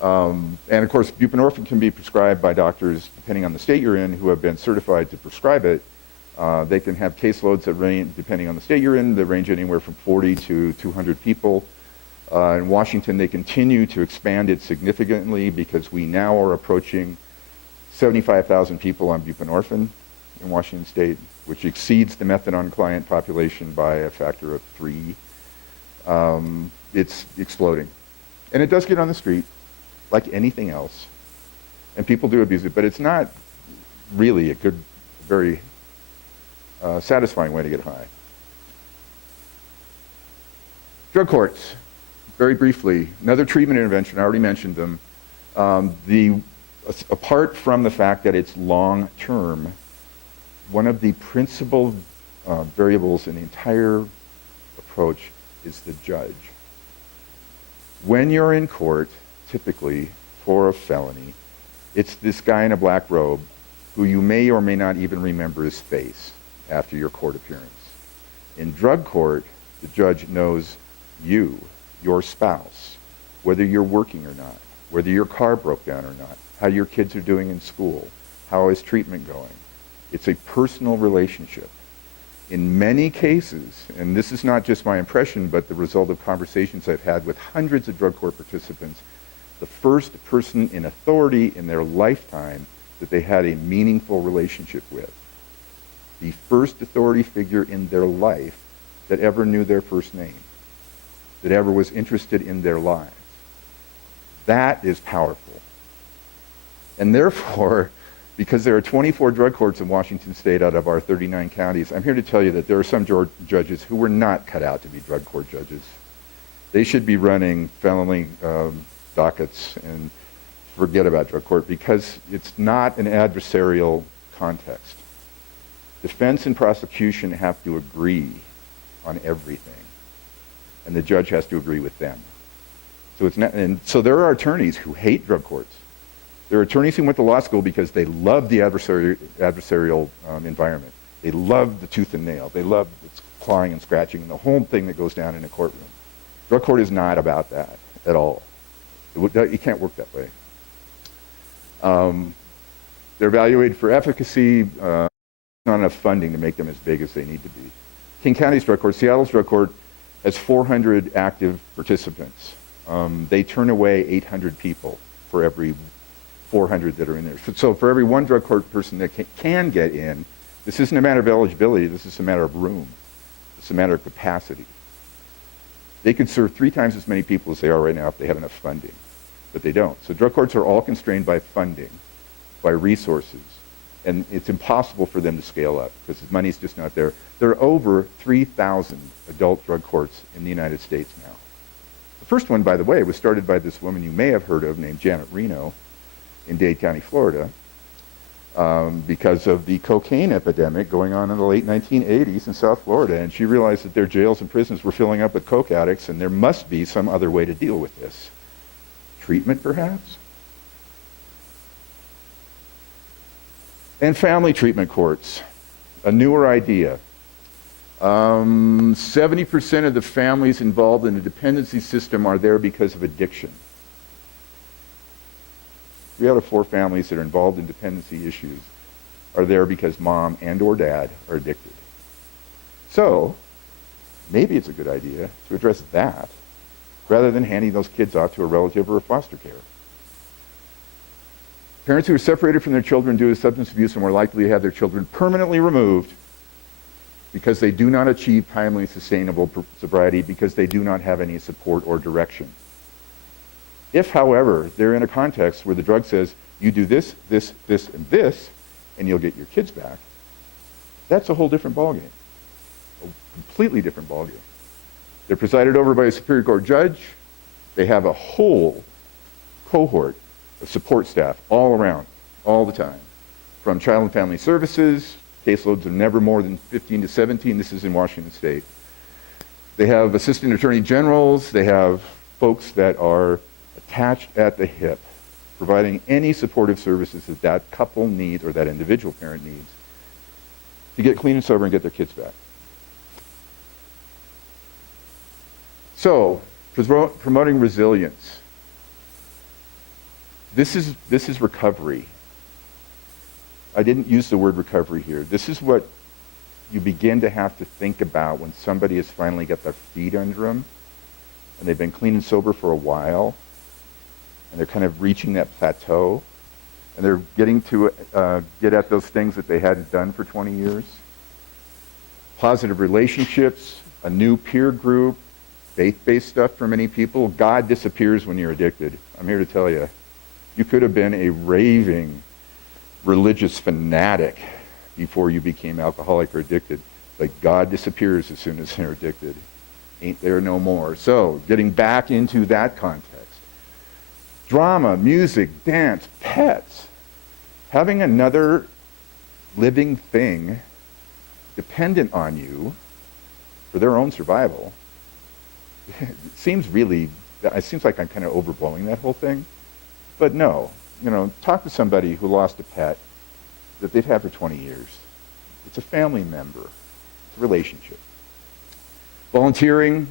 And of course, buprenorphine can be prescribed by doctors, depending on the state you're in, who have been certified to prescribe it. They can have caseloads that range, depending on the state you're in, that range anywhere from 40 to 200 people. In Washington, they continue to expand it significantly because we now are approaching 75,000 people on buprenorphine in Washington State, which exceeds the methadone client population by a factor of 3. It's exploding. And it does get on the street, like anything else. And people do abuse it, but it's not really a good, very satisfying way to get high. Drug courts, very briefly. Another treatment intervention, I already mentioned them. Apart from the fact that it's long-term, one of the principal variables in the entire approach is the judge. When you're in court, typically for a felony, it's this guy in a black robe who you may or may not even remember his face after your court appearance. In drug court, the judge knows you, your spouse, whether you're working or not, whether your car broke down or not, how your kids are doing in school, how is treatment going. It's a personal relationship. In many cases, and this is not just my impression, but the result of conversations I've had with hundreds of drug court participants, the first person in authority in their lifetime that they had a meaningful relationship with. The first authority figure in their life that ever knew their first name, that ever was interested in their lives. That is powerful. And therefore, because there are 24 drug courts in Washington State out of our 39 counties, I'm here to tell you that there are some judges who were not cut out to be drug court judges. They should be running felony dockets and forget about drug court because it's not an adversarial context. Defense and prosecution have to agree on everything, and the judge has to agree with them. So it's not, and so there are attorneys who hate drug courts. There are attorneys who went to law school because they love the adversarial environment. They love the tooth and nail. They love the clawing and scratching and the whole thing that goes down in a courtroom. Drug court is not about that at all. It can't work that way. They're evaluated for efficacy, not enough funding to make them as big as they need to be. King County's drug court, Seattle's drug court, has 400 active participants. They turn away 800 people for every 400 that are in there. So for every one drug court person that can get in, this isn't a matter of eligibility, this is a matter of room. It's a matter of capacity. They could serve 3 times as many people as they are right now if they had enough funding, but they don't. So drug courts are all constrained by funding, by resources, And it's impossible for them to scale up because the money's just not there. There are over 3,000 adult drug courts in the United States now. The first one, by the way, was started by this woman you may have heard of named Janet Reno in Dade County, Florida, because of the cocaine epidemic going on in the late 1980s in South Florida. And she realized that their jails and prisons were filling up with coke addicts, and there must be some other way to deal with this. Treatment, perhaps? And family treatment courts, a newer idea. 70% of the families involved in the dependency system are there because of addiction. 3 out of 4 families that are involved in dependency issues are there because mom and or dad are addicted. So, maybe it's a good idea to address that rather than handing those kids off to a relative or a foster care. Parents who are separated from their children due to substance abuse are more likely to have their children permanently removed because they do not achieve timely, sustainable sobriety because they do not have any support or direction. If, however, they're in a context where the drug says, you do this, this, this, and this, and you'll get your kids back, that's a whole different ballgame. A completely different ballgame. They're presided over by a Superior Court judge. They have a whole cohort of support staff all around, all the time. From Child and Family Services, caseloads of never more than 15 to 17. This is in Washington State. They have assistant attorney generals. They have folks that are attached at the hip, providing any supportive services that that couple needs or that individual parent needs to get clean and sober and get their kids back. So, promoting resilience. This is recovery. I didn't use the word recovery here. This is what you begin to have to think about when somebody has finally got their feet under them and they've been clean and sober for a while and they're kind of reaching that plateau and they're getting to get at those things that they hadn't done for 20 years. Positive relationships, a new peer group, faith-based stuff for many people. God disappears when you're addicted. I'm here to tell you. You could have been a raving religious fanatic before you became alcoholic or addicted. But God disappears as soon as they're addicted. Ain't there no more. So, getting back into that context. Drama, music, dance, pets. Having another living thing dependent on you for their own survival. It seems like I'm kind of overblowing that whole thing. But no, talk to somebody who lost a pet that they've had for 20 years. It's a family member. It's a relationship. Volunteering.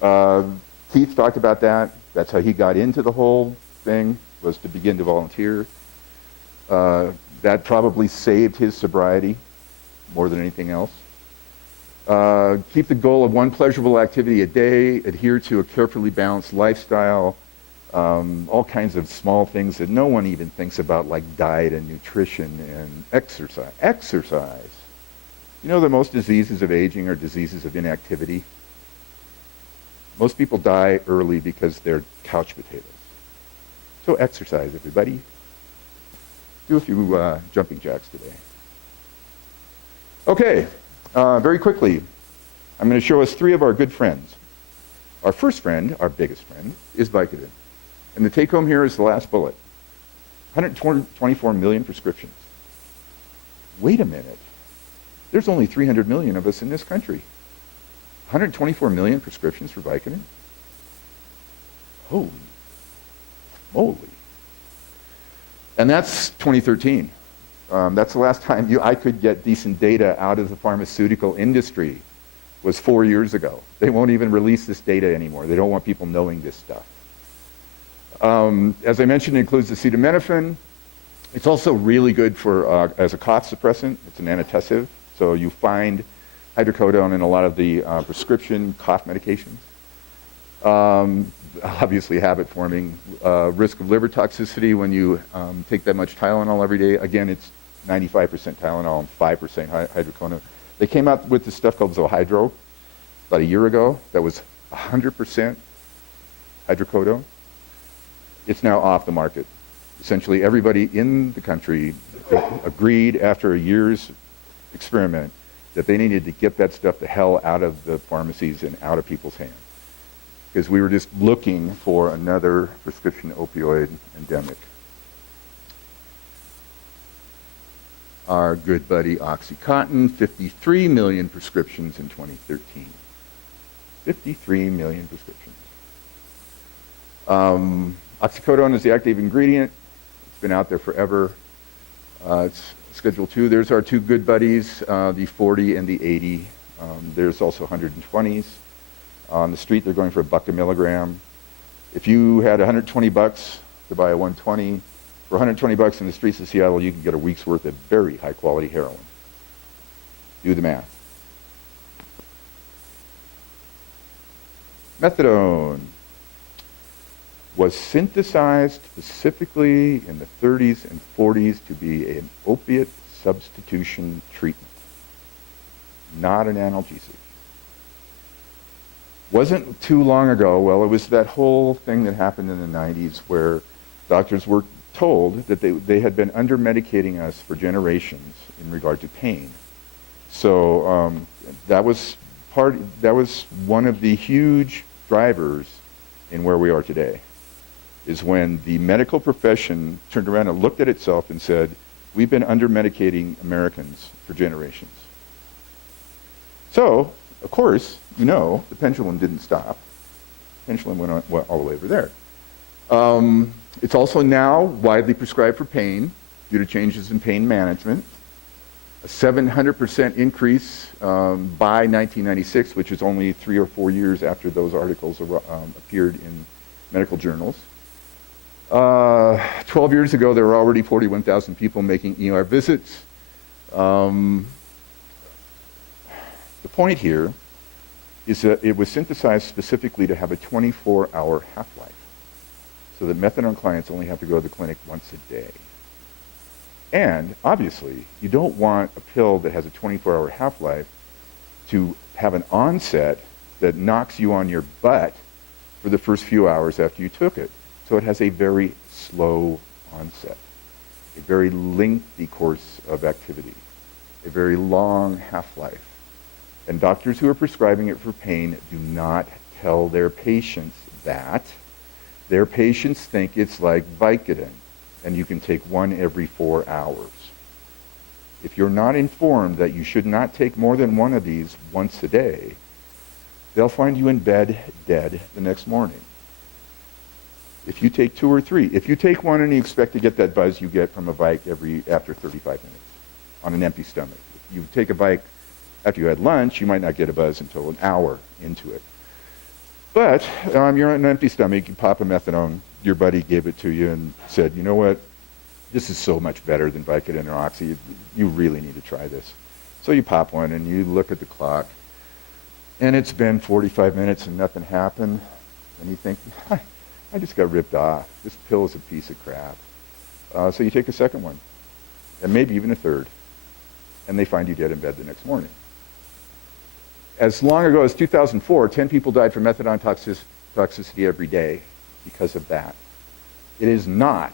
Keith talked about that. That's how he got into the whole thing, was to begin to volunteer. That probably saved his sobriety more than anything else. Keep the goal of one pleasurable activity a day. Adhere to a carefully balanced lifestyle. All kinds of small things that no one even thinks about, like diet and nutrition and exercise. Exercise. You know that most diseases of aging are diseases of inactivity? Most people die early because they're couch potatoes. So exercise, everybody. Do a few jumping jacks today. Okay, very quickly, I'm going to show us 3 of our good friends. Our first friend, our biggest friend, is Vicodin. And the take home here is the last bullet. 124 million prescriptions. Wait a minute. There's only 300 million of us in this country. 124 million prescriptions for Vicodin? Holy moly. And that's 2013. That's the last time I could get decent data out of the pharmaceutical industry, was 4 years ago. They won't even release this data anymore. They don't want people knowing this stuff. As I mentioned, it includes acetaminophen. It's also really good for as a cough suppressant. It's an antitussive. So you find hydrocodone in a lot of the prescription cough medications. Obviously habit-forming. Risk of liver toxicity when you take that much Tylenol every day. Again, it's 95% Tylenol and 5% hydrocodone. They came out with this stuff called Zohydro about a year ago that was 100% hydrocodone. It's now off the market. Essentially, everybody in the country, agreed after a year's experiment that they needed to get that stuff the hell out of the pharmacies and out of people's hands. Because we were just looking for another prescription opioid endemic. Our good buddy OxyContin, 53 million prescriptions in 2013. 53 million prescriptions. Oxycodone is the active ingredient. It's been out there forever. It's Schedule 2. There's our two good buddies, the 40 and the 80. There's also 120s. On the street, they're going for $1 a milligram. If you had 120 bucks to buy a 120, for 120 bucks in the streets of Seattle, you can get a week's worth of very high-quality heroin. Do the math. Methadone was synthesized specifically in the 30s and 40s to be an opiate substitution treatment, not an analgesic. Wasn't too long ago, well, it was that whole thing that happened in the 90s where doctors were told that they had been under-medicating us for generations in regard to pain. So that was one of the huge drivers in where we are today, is when the medical profession turned around and looked at itself and said, we've been under-medicating Americans for generations. So, of course, the pendulum didn't stop. The pendulum went all the way over there. It's also now widely prescribed for pain due to changes in pain management. A 700% increase by 1996, which is only 3 or 4 years after those articles appeared in medical journals. 12 years ago, there were already 41,000 people making ER visits. The point here is that it was synthesized specifically to have a 24-hour half-life, so that methadone clients only have to go to the clinic once a day. And obviously, you don't want a pill that has a 24-hour half-life to have an onset that knocks you on your butt for the first few hours after you took it. So it has a very slow onset, a very lengthy course of activity, a very long half-life. And doctors who are prescribing it for pain do not tell their patients that. Their patients think it's like Vicodin, and you can take one every 4 hours. If you're not informed that you should not take more than one of these once a day, they'll find you in bed dead the next morning. If you take 2 or 3, if you take one and you expect to get that buzz you get from a Vic after 35 minutes on an empty stomach. If you take a Vic after you had lunch, you might not get a buzz until an hour into it. But you're on an empty stomach, you pop a methadone, your buddy gave it to you and said, you know what, this is so much better than Vicodin or Oxy, you really need to try this. So you pop one and you look at the clock, and it's been 45 minutes and nothing happened, and you think, I just got ripped off. This pill is a piece of crap. So you take a second one, and maybe even a third, and they find you dead in bed the next morning. As long ago as 2004, 10 people died from methadone toxicity every day because of that. It is not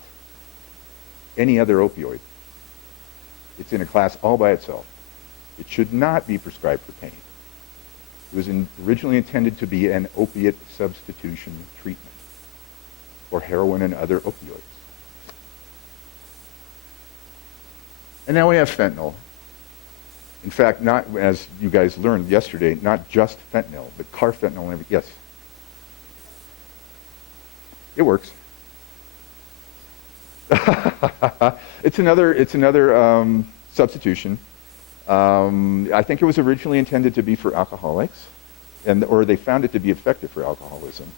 any other opioid. It's in a class all by itself. It should not be prescribed for pain. It was originally intended to be an opiate substitution treatment for heroin and other opioids. And now we have fentanyl. In fact, not, as you guys learned yesterday, not just fentanyl, but carfentanil and everything. Yes? It works. It's another substitution. I think it was originally intended to be for alcoholics, or they found it to be effective for alcoholism.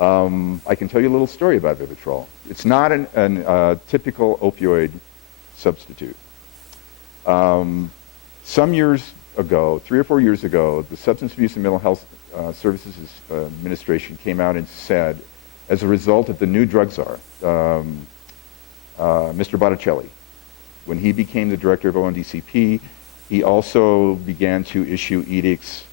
I can tell you a little story about Vivitrol. It's not a typical opioid substitute. Some years ago, 3 or 4 years ago, the Substance Abuse and Mental Health Services Administration came out and said, as a result of the new drug czar, Mr. Botticelli, when he became the director of ONDCP, he also began to issue edicts,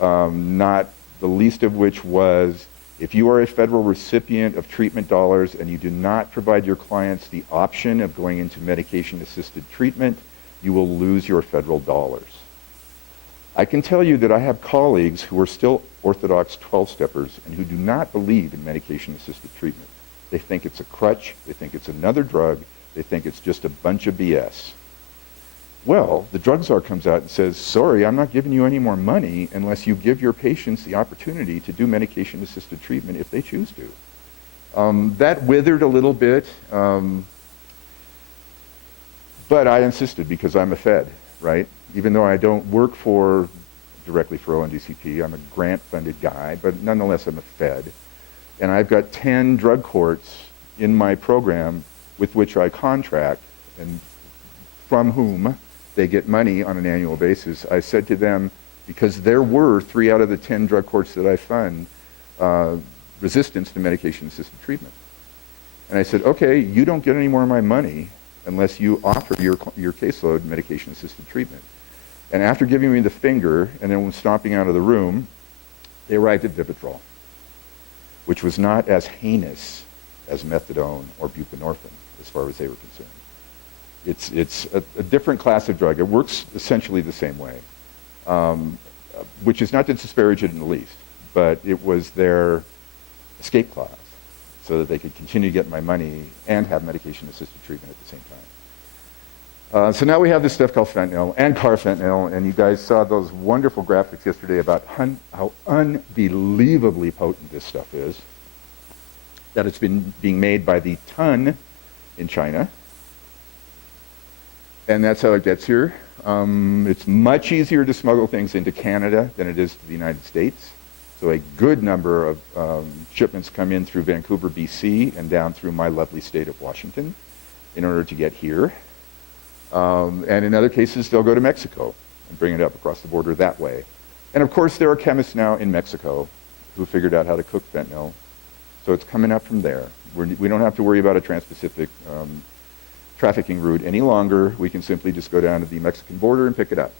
not the least of which was If you are a federal recipient of treatment dollars and you do not provide your clients the option of going into medication-assisted treatment, you will lose your federal dollars. I can tell you that I have colleagues who are still orthodox 12-steppers and who do not believe in medication-assisted treatment. They think it's a crutch, they think it's another drug, they think it's just a bunch of BS. Well, the drug czar comes out and says, sorry, I'm not giving you any more money unless you give your patients the opportunity to do medication-assisted treatment if they choose to. That withered a little bit, but I insisted because I'm a Fed, right? Even though I don't work directly for ONDCP, I'm a grant-funded guy, but nonetheless I'm a Fed. And I've got 10 drug courts in my program with which I contract and from whom they get money on an annual basis. I said to them, because there were 3 out of the 10 drug courts that I fund resistance to medication-assisted treatment. And I said, okay, you don't get any more of my money unless you offer your caseload medication-assisted treatment. And after giving me the finger and then stomping out of the room, they arrived at Vivitrol, which was not as heinous as methadone or buprenorphine as far as they were concerned. It's a different class of drug. It works essentially the same way, which is not to disparage it in the least, but it was their escape clause so that they could continue to get my money and have medication-assisted treatment at the same time. So now we have this stuff called fentanyl and carfentanyl, and you guys saw those wonderful graphics yesterday about how unbelievably potent this stuff is, that it's been being made by the ton in China, and that's how it gets here. It's much easier to smuggle things into Canada than it is to the United States. So a good number of shipments come in through Vancouver, BC, and down through my lovely state of Washington in order to get here. And in other cases, they'll go to Mexico and bring it up across the border that way. And of course, there are chemists now in Mexico who figured out how to cook fentanyl. So it's coming up from there. We don't have to worry about a trans-Pacific trafficking route any longer. We can simply just go down to the Mexican border and pick it up.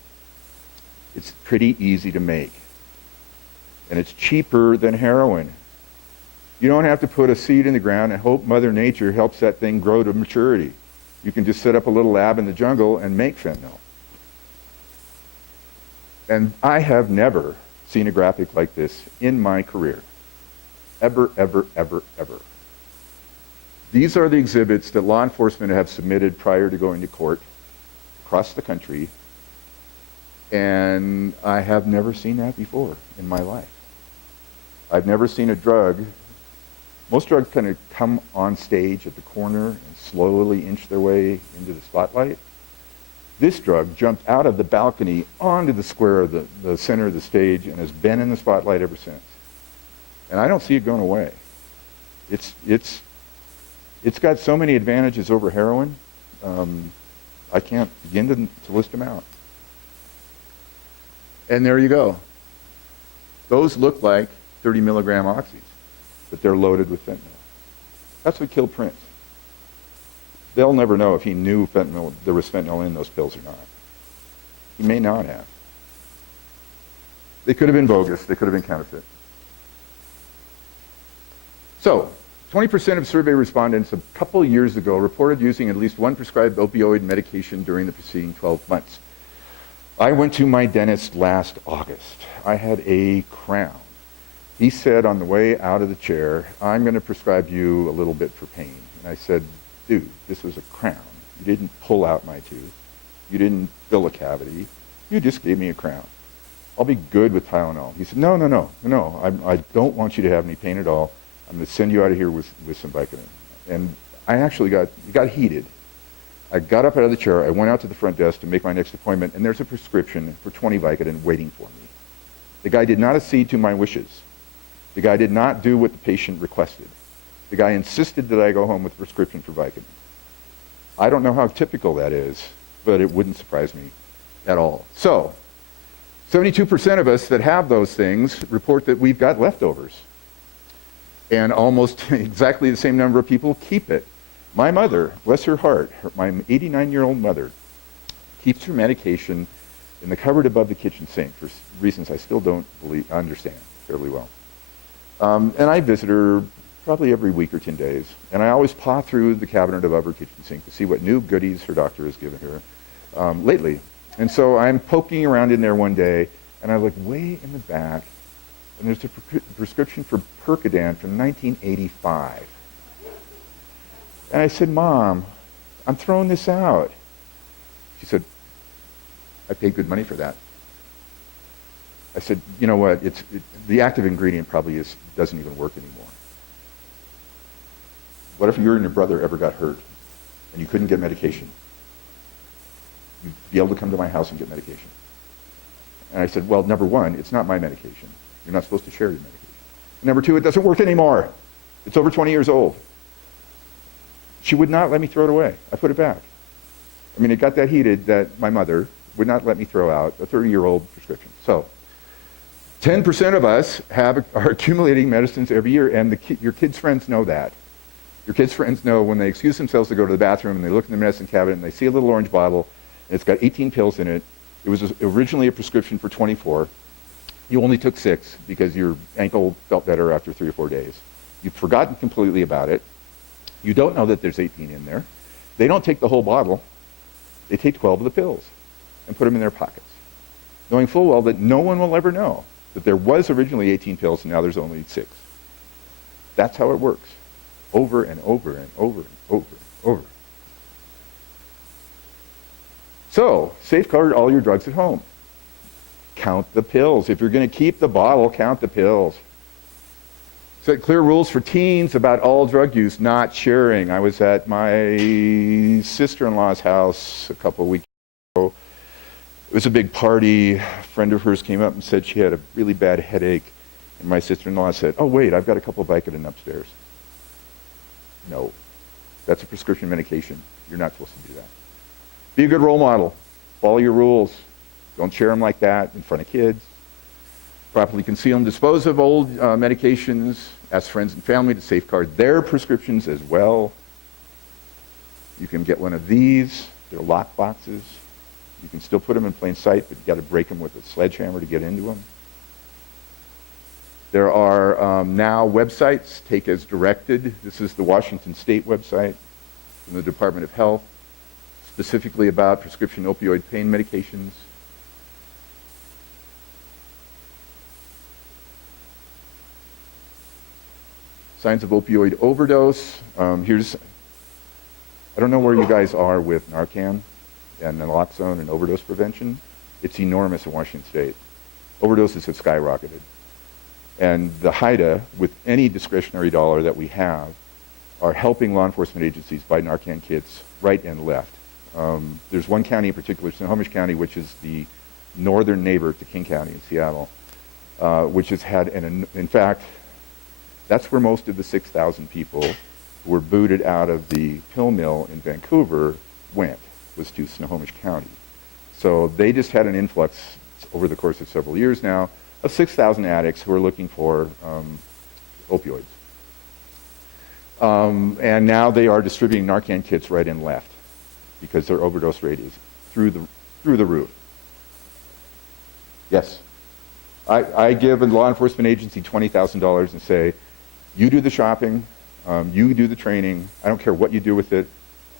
It's pretty easy to make. And it's cheaper than heroin. You don't have to put a seed in the ground and hope Mother Nature helps that thing grow to maturity. You can just set up a little lab in the jungle and make fentanyl. And I have never seen a graphic like this in my career. Ever, ever, ever, ever. These are the exhibits that law enforcement have submitted prior to going to court across the country, and I have never seen that before in my life. I've never seen a drug. Most drugs kind of come on stage at the corner and slowly inch their way into the spotlight. This drug jumped out of the balcony onto the square of the center of the stage and has been in the spotlight ever since. And I don't see it going away. It's got so many advantages over heroin, I can't begin to list them out. And there you go. Those look like 30 milligram oxys, but they're loaded with fentanyl. That's what killed Prince. They'll never know if he knew there was fentanyl in those pills or not. He may not have. They could have been bogus. They could have been counterfeit. So, 20% of survey respondents a couple years ago reported using at least one prescribed opioid medication during the preceding 12 months. I went to my dentist last August. I had a crown. He said on the way out of the chair, I'm going to prescribe you a little bit for pain. And I said, dude, this was a crown. You didn't pull out my tooth. You didn't fill a cavity. You just gave me a crown. I'll be good with Tylenol. He said, no. I don't want you to have any pain at all. I'm going to send you out of here with some Vicodin. And I actually got heated. I got up out of the chair. I went out to the front desk to make my next appointment, and there's a prescription for 20 Vicodin waiting for me. The guy did not accede to my wishes. The guy did not do what the patient requested. The guy insisted that I go home with a prescription for Vicodin. I don't know how typical that is, but it wouldn't surprise me at all. So, 72% of us that have those things report that we've got leftovers. And almost exactly the same number of people keep it. My mother, bless her heart, my 89-year-old mother, keeps her medication in the cupboard above the kitchen sink for reasons I still don't understand fairly well. And I visit her probably every week or 10 days. And I always paw through the cabinet above her kitchen sink to see what new goodies her doctor has given her lately. And so I'm poking around in there one day, and I look way in the back, and there's a prescription for Percodan from 1985. And I said, Mom, I'm throwing this out. She said, I paid good money for that. I said, you know what, the active ingredient probably doesn't even work anymore. What if you and your brother ever got hurt and you couldn't get medication? You'd be able to come to my house and get medication. And I said, well, number one, it's not my medication. You're not supposed to share your medication. Number two, it doesn't work anymore. It's over 20 years old. She would not let me throw it away. I put it back. I mean, it got that heated that my mother would not let me throw out a 30-year-old prescription. So 10% of us are accumulating medicines every year, and your kids' friends know that. Your kids' friends know when they excuse themselves to go to the bathroom and they look in the medicine cabinet and they see a little orange bottle and it's got 18 pills in it. It was originally a prescription for 24. You only took 6 because your ankle felt better after 3 or 4 days. You've forgotten completely about it. You don't know that there's 18 in there. They don't take the whole bottle. They take 12 of the pills and put them in their pockets, knowing full well that no one will ever know that there was originally 18 pills and now there's only 6. That's how it works, over and over and over and over and over. So, safeguard all your drugs at home. Count the pills. If you're going to keep the bottle, count the pills. Set clear rules for teens about all drug use, not sharing. I was at my sister-in-law's house a couple of weeks ago. It was a big party. A friend of hers came up and said she had a really bad headache. And my sister-in-law said, oh, wait, I've got a couple of Vicodin upstairs. No, that's a prescription medication. You're not supposed to do that. Be a good role model. Follow your rules. Don't share them like that in front of kids. Properly conceal and dispose of old medications. Ask friends and family to safeguard their prescriptions as well. You can get one of these. They're lock boxes. You can still put them in plain sight, but you've got to break them with a sledgehammer to get into them. There are now websites, take as directed. This is the Washington State website from the Department of Health, specifically about prescription opioid pain medications. Signs of opioid overdose. I don't know where you guys are with Narcan and naloxone and overdose prevention. It's enormous in Washington State. Overdoses have skyrocketed. And the HIDA, with any discretionary dollar that we have, are helping law enforcement agencies buy Narcan kits right and left. There's one county in particular, Snohomish County, which is the northern neighbor to King County in Seattle, which has had, in fact, that's where most of the 6,000 people who were booted out of the pill mill in Vancouver went, was to Snohomish County. So they just had an influx over the course of several years now of 6,000 addicts who are looking for opioids. And now they are distributing Narcan kits right and left because their overdose rate is through the roof. Yes. I give a law enforcement agency $20,000 and say, you do the shopping, you do the training, I don't care what you do with it.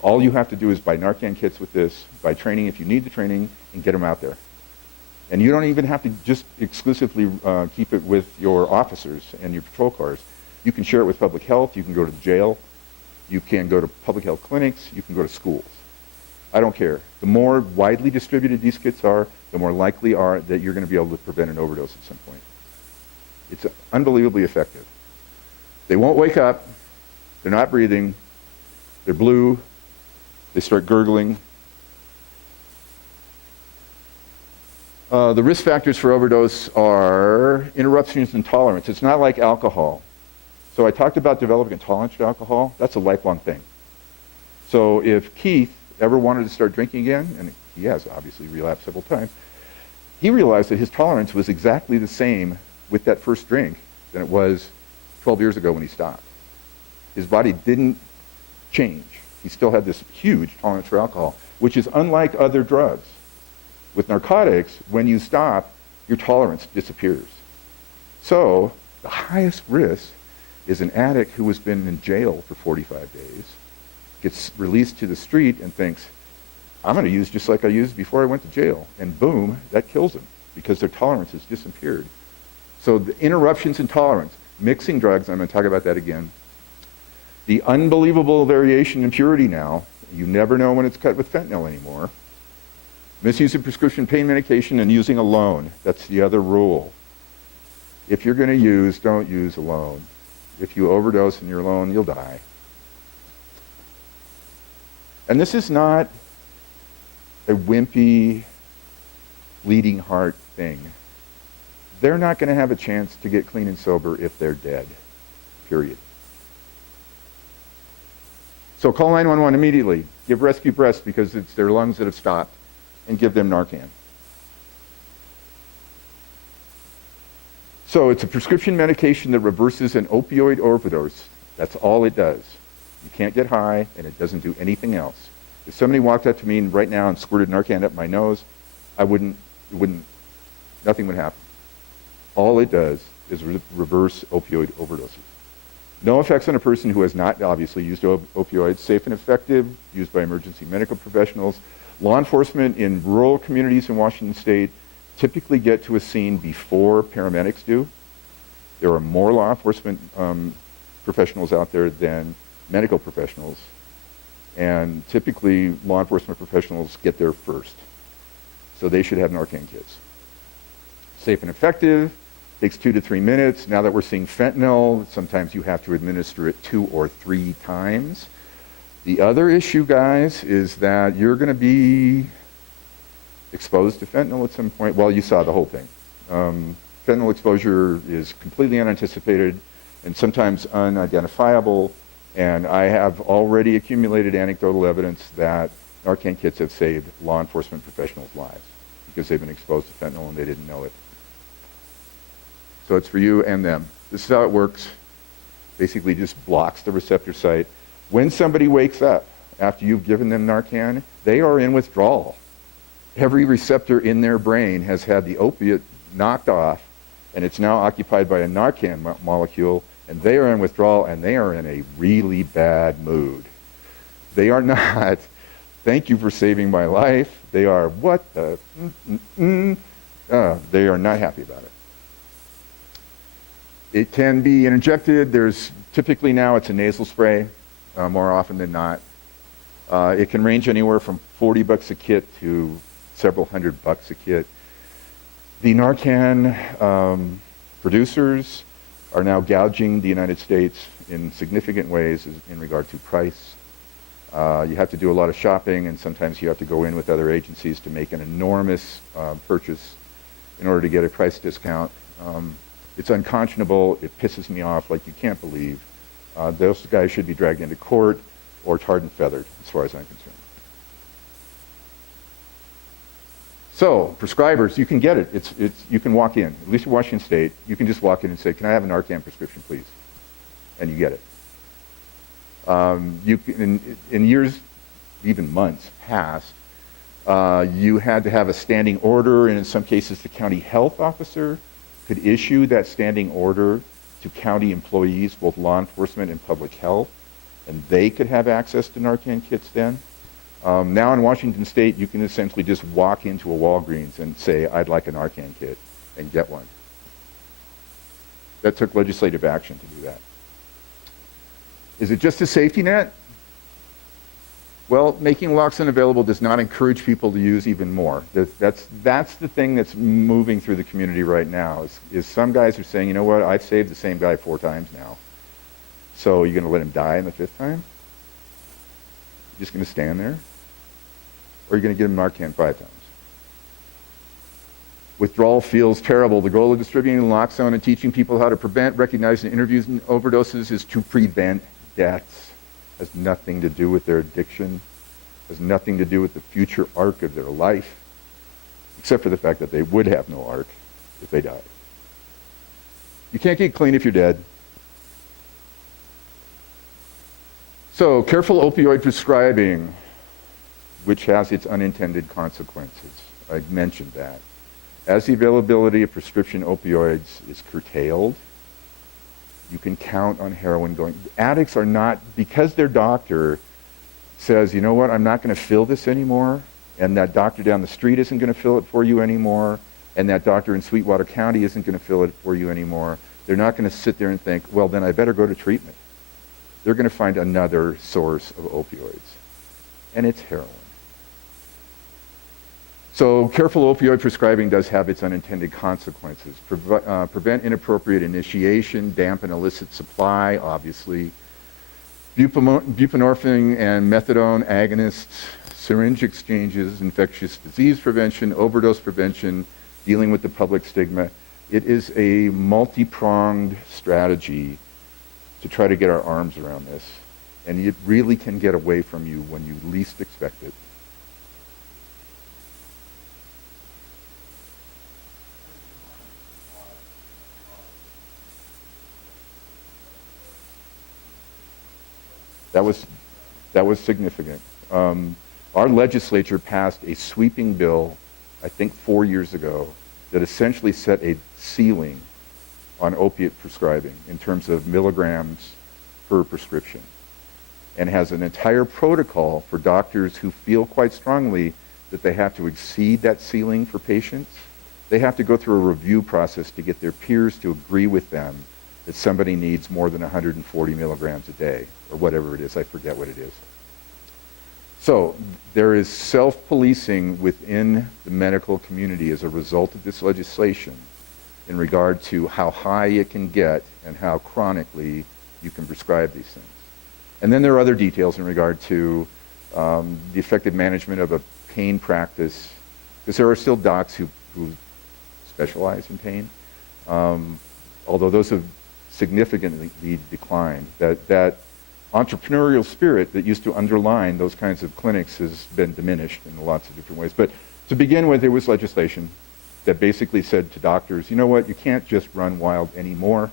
All you have to do is buy Narcan kits with this, buy training if you need the training, and get them out there. And you don't even have to just exclusively keep it with your officers and your patrol cars. You can share it with public health, you can go to the jail, you can go to public health clinics, you can go to schools. I don't care. The more widely distributed these kits are, the more likely are that you're going to be able to prevent an overdose at some point. It's unbelievably effective. They won't wake up, they're not breathing, they're blue, they start gurgling. The risk factors for overdose are interruptions in tolerance. It's not like alcohol. So I talked about developing a tolerance to alcohol. That's a lifelong thing. So if Keith ever wanted to start drinking again, and he has obviously relapsed several times, he realized that his tolerance was exactly the same with that first drink than it was 12 years ago when he stopped. His body didn't change. He still had this huge tolerance for alcohol, which is unlike other drugs. With narcotics, when you stop, your tolerance disappears. So The highest risk is an addict who has been in jail for 45 days, gets released to the street and thinks, I'm going to use just like I used before I went to jail. And boom, that kills them because their tolerance has disappeared. So the interruptions in tolerance, mixing drugs, I'm going to talk about that again. The unbelievable variation in purity now, you never know when it's cut with fentanyl anymore. Misuse of prescription pain medication and using alone, that's the other rule. If you're going to use, don't use alone. If you overdose and you're alone, you'll die. And this is not a wimpy, bleeding heart thing. They're not going to have a chance to get clean and sober if they're dead, period. So call 911 immediately. Give rescue breaths because it's their lungs that have stopped, and give them Narcan. So it's a prescription medication that reverses an opioid overdose. That's all it does. You can't get high, and it doesn't do anything else. If somebody walked up to me right now and squirted Narcan up my nose, nothing would happen. All it does is reverse opioid overdoses. No effects on a person who has not obviously used opioids. Safe and effective, used by emergency medical professionals. Law enforcement in rural communities in Washington State typically get to a scene before paramedics do. There are more law enforcement professionals out there than medical professionals. And typically, law enforcement professionals get there first. So they should have Narcan kits. Safe and effective, takes 2 to 3 minutes. Now that we're seeing fentanyl, sometimes you have to administer it 2 or 3 times. The other issue, guys, is that you're going to be exposed to fentanyl at some point. Well, you saw the whole thing. Fentanyl exposure is completely unanticipated and sometimes unidentifiable. And I have already accumulated anecdotal evidence that Narcan kits have saved law enforcement professionals' lives because they've been exposed to fentanyl and they didn't know it. So it's for you and them. This is how it works. Basically just blocks the receptor site. When somebody wakes up after you've given them Narcan, they are in withdrawal. Every receptor in their brain has had the opiate knocked off, and it's now occupied by a Narcan molecule, and they are in withdrawal, and they are in a really bad mood. They are not, thank you for saving my life. They are, what the, they are not happy about it. It can be injected. There's typically now it's a nasal spray, more often than not. It can range anywhere from $40 a kit to several $100 a kit. The Narcan producers are now gouging the United States in significant ways in regard to price. You have to do a lot of shopping, and sometimes you have to go in with other agencies to make an enormous purchase in order to get a price discount. It's unconscionable. It pisses me off like you can't believe. Those guys should be dragged into court or tarred and feathered, as far as I'm concerned. So, prescribers, you can get it. You can walk in. At least in Washington State, you can just walk in and say, can I have a Narcan prescription, please? And you get it. You can, in years, even months past, you had to have a standing order, and in some cases, the county health officer could issue that standing order to county employees, both law enforcement and public health, and they could have access to Narcan kits then. Now in Washington State, you can essentially just walk into a Walgreens and say, I'd like a Narcan kit, and get one. That took legislative action to do that. Is it just a safety net? Well, making naloxone available does not encourage people to use even more. That's the thing that's moving through the community right now, is some guys are saying, you know what, I've saved the same guy 4 times now. So you're going to let him die in the 5th time? You're just going to stand there? Or are you going to give him Narcan 5 times? Withdrawal feels terrible. The goal of distributing naloxone and teaching people how to prevent, recognize, and interview overdoses is to prevent deaths. Has nothing to do with their addiction, has nothing to do with the future arc of their life, except for the fact that they would have no arc if they died. You can't get clean if you're dead. So, careful opioid prescribing, which has its unintended consequences. I mentioned that. As the availability of prescription opioids is curtailed, You can count on heroin going. Addicts are not, because their doctor says, you know what, I'm not going to fill this anymore, and that doctor down the street isn't going to fill it for you anymore, and that doctor in Sweetwater County isn't going to fill it for you anymore. They're not going to sit there and think, well, then I better go to treatment. They're going to find another source of opioids, and it's heroin. So careful opioid prescribing does have its unintended consequences. Prevent inappropriate initiation, dampen illicit supply, obviously. Buprenorphine and methadone agonists, syringe exchanges, infectious disease prevention, overdose prevention, dealing with the public stigma. It is a multi-pronged strategy to try to get our arms around this. And it really can get away from you when you least expect it. That was significant. Our legislature passed a sweeping bill, I think 4 years ago, that essentially set a ceiling on opiate prescribing in terms of milligrams per prescription, and has an entire protocol for doctors who feel quite strongly that they have to exceed that ceiling for patients. They have to go through a review process to get their peers to agree with them that somebody needs more than 140 milligrams a day, or whatever it is, I forget what it is. So there is self-policing within the medical community as a result of this legislation in regard to how high it can get and how chronically you can prescribe these things. And then there are other details in regard to the effective management of a pain practice, because there are still docs who specialize in pain, although those have significantly declined. That entrepreneurial spirit that used to underline those kinds of clinics has been diminished in lots of different ways. But to begin with, there was legislation that basically said to doctors, you know what, you can't just run wild anymore.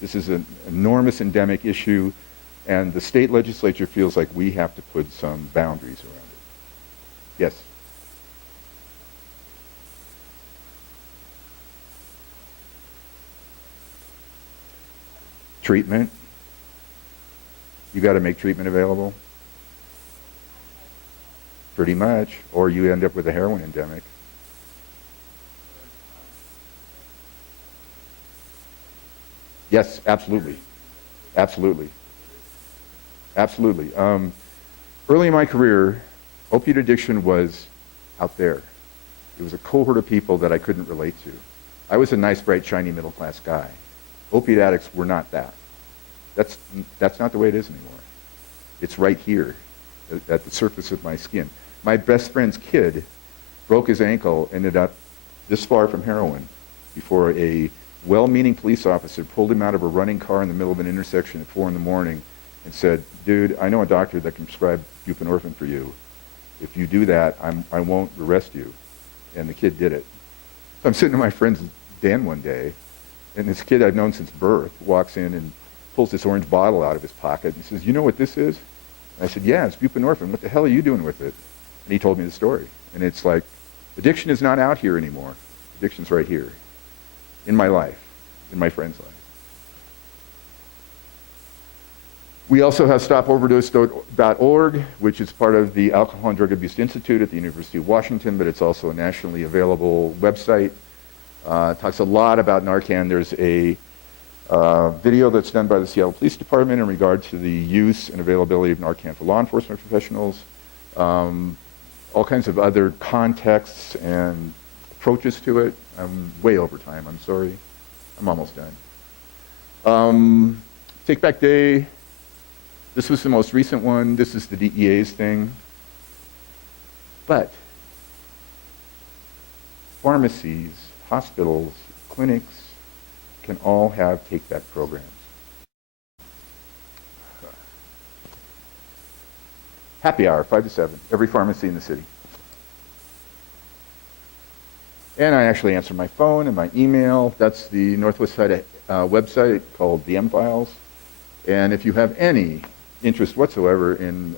This is an enormous endemic issue, and the state legislature feels like we have to put some boundaries around it. Yes? Treatment. You got to make treatment available. Pretty much, or you end up with a heroin endemic. Yes, absolutely. Absolutely. Absolutely. Early in my career, opiate addiction was out there. It was a cohort of people that I couldn't relate to. I was a nice, bright, shiny, middle-class guy. Opiate addicts were not that. That's not the way it is anymore. It's right here, at the surface of my skin. My best friend's kid broke his ankle, ended up this far from heroin, before a well-meaning police officer pulled him out of a running car in the middle of an intersection at 4 in the morning and said, dude, I know a doctor that can prescribe buprenorphine for you. If you do that, I won't arrest you. And the kid did it. So I'm sitting at my friend's den one day, and this kid I've known since birth walks in and pulls this orange bottle out of his pocket and says, you know what this is? And I said, yeah, it's buprenorphine. What the hell are you doing with it? And he told me the story. And it's like, addiction is not out here anymore. Addiction's right here, in my life, in my friend's life. We also have stopoverdose.org, which is part of the Alcohol and Drug Abuse Institute at the University of Washington, but it's also a nationally available website. It talks a lot about Narcan. There's a video that's done by the Seattle Police Department in regard to the use and availability of Narcan for law enforcement professionals. All kinds of other contexts and approaches to it. I'm way over time, I'm sorry. I'm almost done. Take Back Day. This was the most recent one. This is the DEA's thing. But pharmacies, hospitals, clinics can all have take-back programs. Happy hour, 5 to 7, every pharmacy in the city. And I actually answer my phone and my email. That's the Northwest Side website called the M-Files. And if you have any interest whatsoever in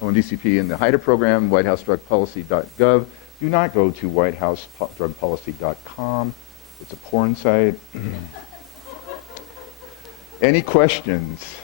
ONDCP and the HIDA program, whitehouse-drugpolicy.gov, do not go to whitehouse-drugpolicy.com. It's a porn site. Any questions?